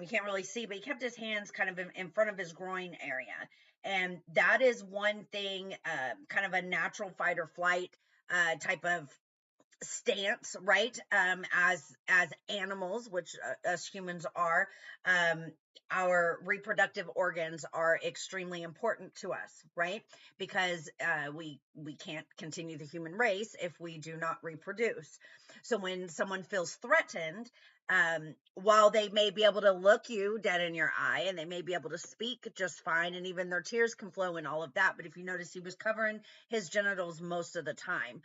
you can't really see, but he kept his hands kind of in front of his groin area. And that is one thing, kind of a natural fight or flight type of stance, right? As animals, which us humans are, our reproductive organs are extremely important to us, right? Because we can't continue the human race if we do not reproduce. So when someone feels threatened, while they may be able to look you dead in your eye and they may be able to speak just fine, and even their tears can flow and all of that, but if you notice, he was covering his genitals most of the time.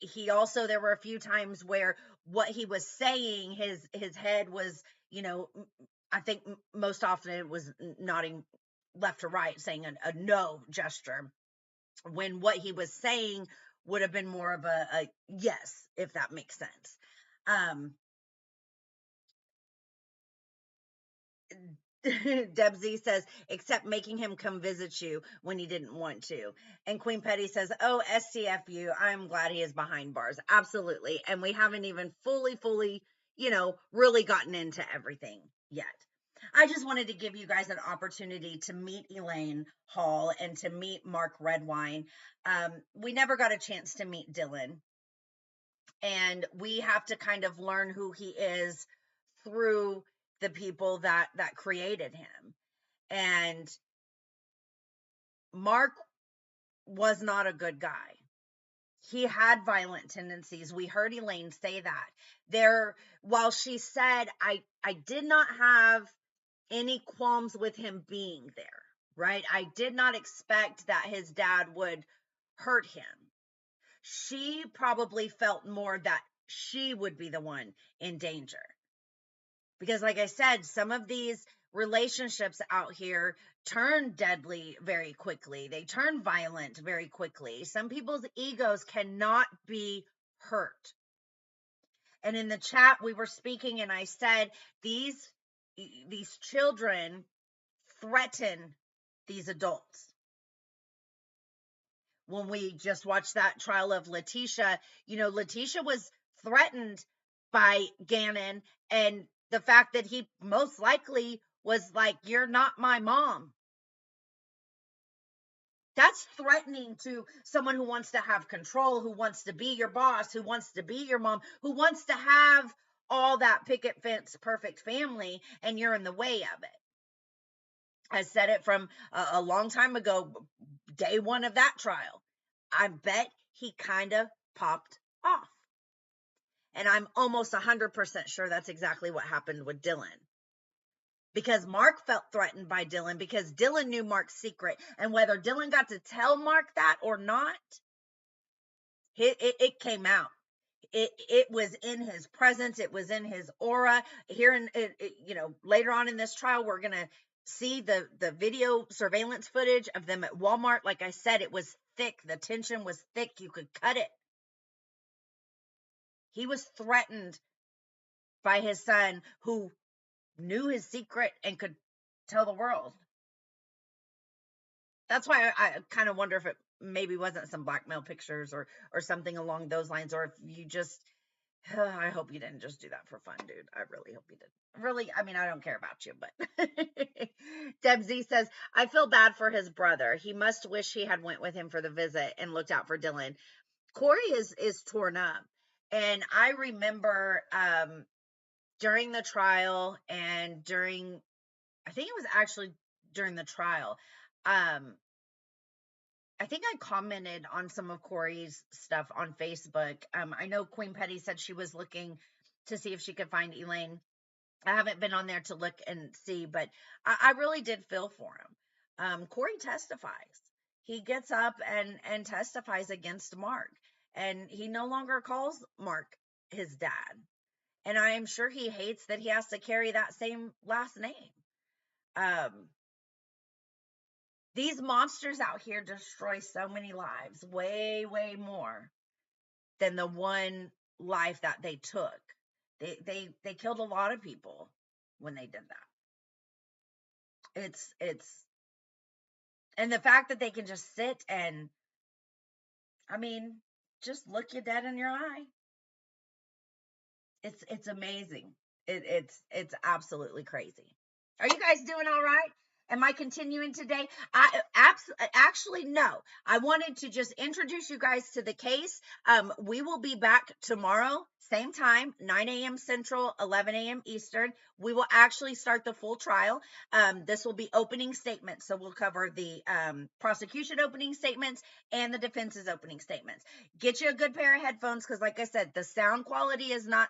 He also, there were a few times where what he was saying, his head was, you know, I think most often it was nodding left to right, saying a no gesture, when what he was saying would have been more of a yes, if that makes sense. Deb Z says, except making him come visit you when he didn't want to. And Queen Petty says, oh, STFU, I'm glad he is behind bars. Absolutely. And we haven't even fully, you know, really gotten into everything yet. I just wanted to give you guys an opportunity to meet Elaine Hall and to meet Mark Redwine. We never got a chance to meet Dylan, and we have to kind of learn who he is through the people that created him. And Mark was not a good guy. He had violent tendencies. We heard Elaine say that. While she said, I did not have any qualms with him being there, right? I did not expect that his dad would hurt him. She probably felt more that she would be the one in danger. Because like I said, some of these relationships out here turn deadly very quickly. They turn violent very quickly. Some people's egos cannot be hurt. And in the chat, we were speaking and I said, these children threaten these adults. When we just watched that trial of Letitia, you know, Letitia was threatened by Gannon, and the fact that he most likely was like, you're not my mom. That's threatening to someone who wants to have control, who wants to be your boss, who wants to be your mom, who wants to have all that picket fence perfect family, and you're in the way of it. I said it from a long time ago, day one of that trial. I bet he kind of popped off. And I'm almost 100% sure that's exactly what happened with Dylan. Because Mark felt threatened by Dylan, because Dylan knew Mark's secret. And whether Dylan got to tell Mark that or not, it came out. It was in his presence. It was in his aura. Here, you know, later on in this trial, we're going to see the video surveillance footage of them at Walmart. Like I said, it was thick. The tension was thick. You could cut it. He was threatened by his son, who knew his secret and could tell the world. That's why I kind of wonder if it maybe wasn't some blackmail pictures or something along those lines, or if you just I hope you didn't just do that for fun, dude. I really hope you didn't. Really, I mean, I don't care about you, but Deb Z says, I feel bad for his brother. He must wish he had went with him for the visit and looked out for Dylan. Corey is torn up. And I remember during the trial and I think it was actually during the trial, I think I commented on some of Corey's stuff on Facebook. I know Queen Petty said she was looking to see if she could find Elaine. I haven't been on there to look and see, but I really did feel for him. Corey testifies. He gets up and testifies against Mark, and he no longer calls Mark his dad. And I am sure he hates that he has to carry that same last name. These monsters out here destroy so many lives, way, way more than the one life that they took. They killed a lot of people when they did that. And the fact that they can just sit and, I mean, just look you dead in your eye. It's amazing. It's absolutely crazy. Are you guys doing all right? Am I continuing today? Actually, no. I wanted to just introduce you guys to the case. We will be back tomorrow, same time, 9 a.m. Central, 11 a.m. Eastern. We will actually start the full trial. This will be opening statements. So we'll cover the prosecution opening statements and the defense's opening statements. Get you a good pair of headphones because, like I said, the sound quality is not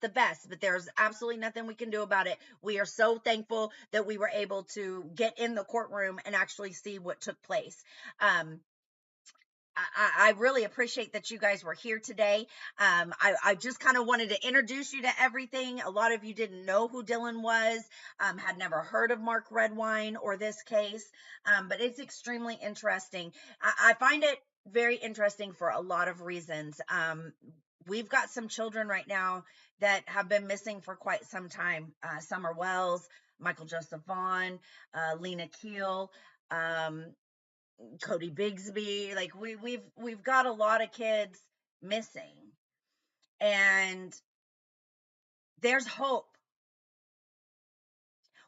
the best, but there's absolutely nothing we can do about it. We are so thankful that we were able to get in the courtroom and actually see what took place. I really appreciate that you guys were here today. I just kind of wanted to introduce you to everything. A lot of you didn't know who Dylan was, had never heard of Mark Redwine or this case, but it's extremely interesting. I find it very interesting for a lot of reasons. We've got some children right now that have been missing for quite some time. Summer Wells, Michael Joseph Vaughn, Lena Keel, Cody Bigsby. Like we've got a lot of kids missing, and there's hope.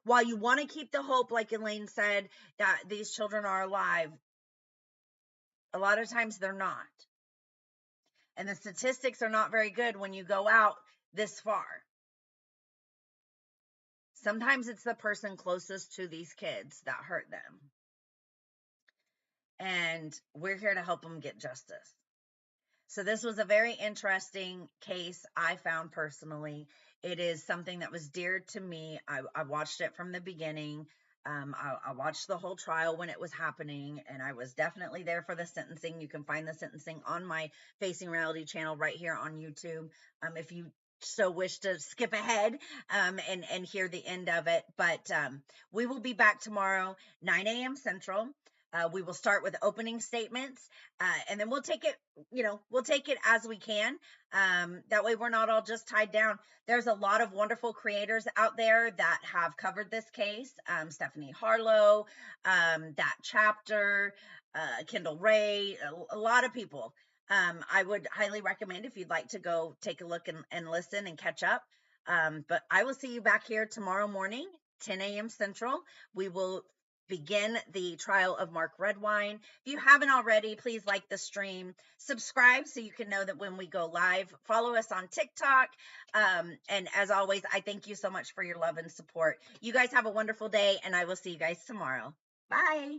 While you want to keep the hope, like Elaine said, that these children are alive, a lot of times they're not. And the statistics are not very good when you go out this far. Sometimes it's the person closest to these kids that hurt them. And we're here to help them get justice. So this was a very interesting case I found personally. It is something that was dear to me. I watched it from the beginning. I watched the whole trial when it was happening, and I was definitely there for the sentencing. You can find the sentencing on my Facing Reality channel right here on YouTube. If you so wish to skip ahead and hear the end of it. But we will be back tomorrow, 9 a.m. Central. We will start with opening statements, and then we'll take it as we can. That way we're not all just tied down. There's a lot of wonderful creators out there that have covered this case. Stephanie Harlow, that chapter, Kendall Ray, a lot of people. I would highly recommend if you'd like to go take a look and listen and catch up. But I will see you back here tomorrow morning, 10 a.m. Central. We will begin the trial of Mark Redwine. If you haven't already, please like the stream, subscribe so you can know that when we go live, follow us on TikTok. And as always, I thank you so much for your love and support. You guys have a wonderful day, and I will see you guys tomorrow. Bye.